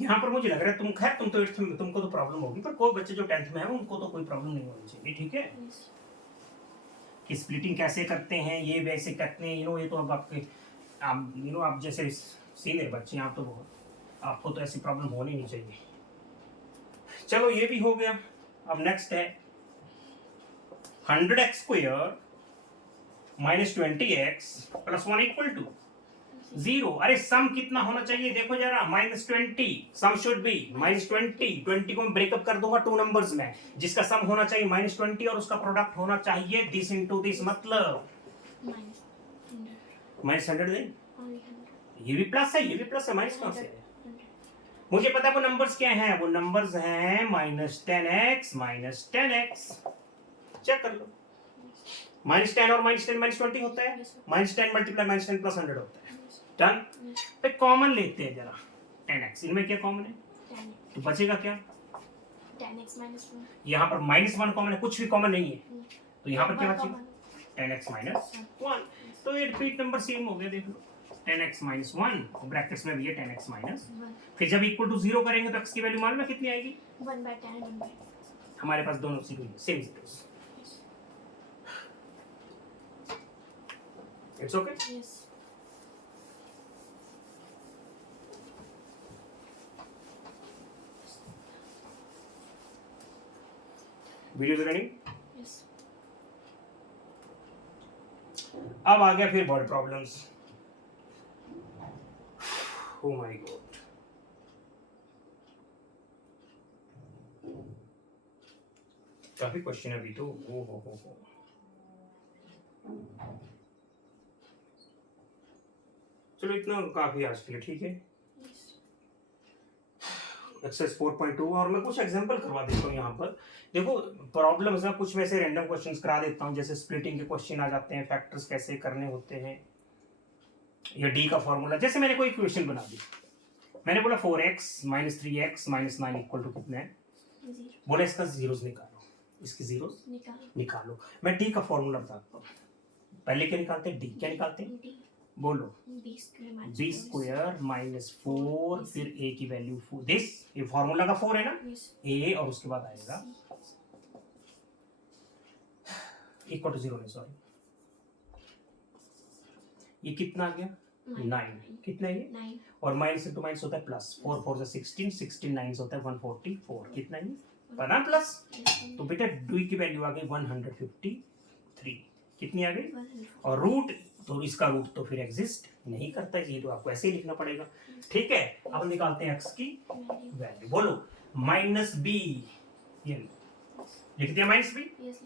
यहाँ पर मुझे लग रहा है तुम, खैर तुम तो 8th में, तुमको तो प्रॉब्लम होगी, पर कोई बच्चे जो 10th में है उनको तो कोई प्रॉब्लम नहीं होनी चाहिए। ठीक है, yes, कि स्प्लिटिंग कैसे करते हैं, ये वैसे करते हैं, ये तो अब आपके आप जैसे सीनियर बच्चे हैं, आप तो बहुत, आपको तो ऐसी प्रॉब्लम होनी नहीं चाहिए। चलो ये भी हो गया। अब नेक्स्ट है 100x square -20x + 1 equal to 0। अरे सम कितना होना चाहिए देखो जरा, -20। Sum should be -20। 20 को मैं ब्रेकअप कर दूंगा 2 नंबर्स में, जिसका सम होना चाहिए -20 और उसका प्रोडक्ट होना चाहिए दिस इनटू दिस, मतलब -100 -100 दें। only 100 ये भी प्लस है, ये भी प्लस है, माइनस कहाँ से है? 100 मुझे पता है वो नंबर्स क्या हैं। वो नंबर्स हैं -10x -10x। चेक कर लो, -10 और -10 -20 होता है, yes, -10 मल्टीप्लाई -10 + 100 होता है। yes, done. yes, पे कॉमन लेते हैं जरा 10x। इनमें क्या कॉमन है? 10 तो बचेगा क्या? 10x -1 यहाँ पर -1 कॉमन है, कुछ भी कॉमन नहीं है, तो यहाँ पर क्या 1 बचेगा? common 10x -1। तो ये रिपीट नंबर सेम हो गया, देख लो। 10x minus 1 ब्रैकेट्स में भी है 10x minus 1. फिर जब इक्वल टू 0 करेंगे तो x की वैल्यू मालूम है कितनी आएगी 1 by 10 and 1 by 10. हमारे पास दोनों जीरो है same zeros Yes. It's okay Yes. Video running Yes. अब आ गया फिर word problems oh my God काफी क्वेश्चन है अभी तो ओ हो चलो इतना काफी आज के लिए ठीक है Yes. एक्सरसाइज 4.2 और मैं कुछ एग्जांपल करवा देता हूँ यहाँ पर देखो प्रॉब्लम्स है कुछ में से रैंडम क्वेश्चंस करा देता हूँ जैसे स्प्लिटिंग के क्वेश्चन आ जाते हैं फैक्टर्स कैसे करने होते हैं या डी का फॉर्मूला जैसे मैंने कोई इक्वेशन बना दी मैंने बोला 4x minus 3x minus 9 equal to कितना है 0. बोला इसका जीरोस निकालो इसकी जीरोस निकालो. निकालो मैं डी का फॉर्मूला बताता हूँ पहले क्या निकालते हैं डी क्या निकालते हैं D. बोलो B square minus b 4 is- square minus 4 फिर ए की वैल्यू 4 दिस ये फॉर्मूला का 4 है ना Yes. ए और उसके बाद आएगा C. इक्वल टू 0 नहीं सॉरी ये कितना आ गया 9 कितना है ये 9. और माइनस इंटू माइनस होता है प्लस 4 4 से 16 16 9 होता है 144 कितना है ये बना प्लस Yes. तो बेटा डी की वैल्यू आ गई 153 कितनी आ गई 104. और रूट तो इसका रूट तो फिर एग्जिस्ट नहीं करता है ये तो आपको ऐसे ही लिखना पड़ेगा ठीक है अब निकालते हैं x की Value. वैल्यू बोलो माइनस बी ये लिख दिया minus b Yes.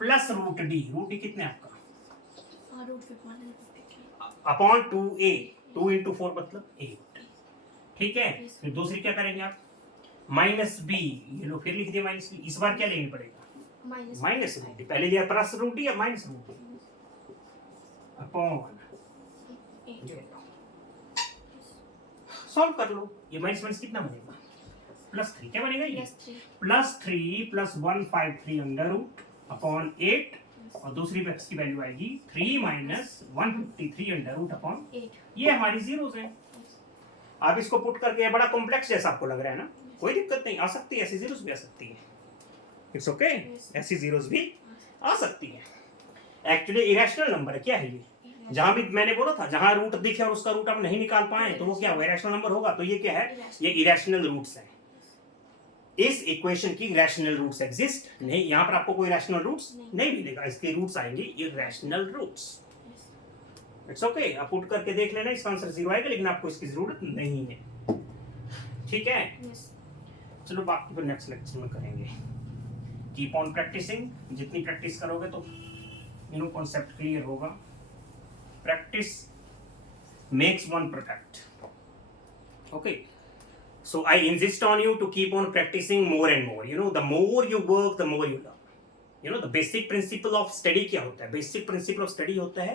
Plus root d root d कितने आपका Root 153. अपॉन 2a 2 इंटू 4 मतलब 8 ठीक है Yes. फिर दूसरी क्या करेंगे आप माइनस बी ये लो फिर लिख दिया माइनस बी इस बार क्या लेना पड़ेगा Minus. माइनस रूट डी पहले लिया प्लस रूट डी या minus root d upon 8. Solve कर लो ये माइनस माइनस कितना बनेगा +3 क्या बनेगा ये Plus 3. +3 + 153 अंडर रूट अपॉन 8 और दूसरी पे x की वैल्यू आएगी 3 - 153 अंडर रूट अपॉन 8. ये हमारी जीरोस हैं Yes. आप इसको पुट करके ये बड़ा कॉम्प्लेक्स जैसा आपको लग रहा है ना कोई दिक्कत नहीं आ सकती है ऐसी जीरोस भी आ सकती है इट्स ओके Yes. ऐसी जीरोस भी आ सकती है एक्चुअली इरेशनल नंबर है क्या है ये जहां भी मैंने बोला था जहां रूट दिखे और उसका रूट आप नहीं निकाल पाए तो वो क्या होगा इरेशनल नंबर होगा तो ये क्या है ये इरेशनल रूट्स हैं इस इक्वेशन की रैशनल रूट्स एग्जिस्ट नहीं यहाँ पर आपको कोई रैशनल रूट्स नहीं मिलेगा इसके रूट्स आएंगे irrational roots Yes. It's okay आप पुट करके देख लेना इसका आंसर 0 आएगा लेकिन आपको इसकी जरूरत नहीं है ठीक है Yes. चलो बाकी फिर नेक्स्ट लेक्चर में करेंगे कीप ऑन प्रैक्टिसिंग जितनी प्रैक्टिस करोगे तो कॉन्सेप्ट क्लियर होगा practice makes one perfect okay so I insist on you to keep on practicing more and more the more you work the more you learn the basic principle of study क्या होता है basic principle of study होता है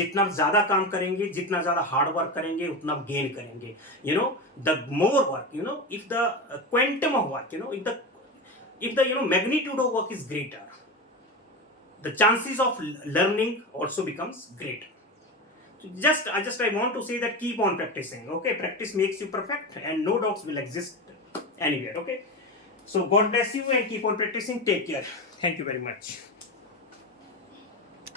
जितना ज्यादा काम करेंगे जितना ज्यादा हार्ड वर्क करेंगे उतना गेन करेंगे the more work if the quantum of work if the magnitude of work is greater the chances of learning also becomes greater I want to say that keep on practicing okay practice makes you perfect and no doubts will exist anywhere okay so God bless you and keep on practicing take care thank you very much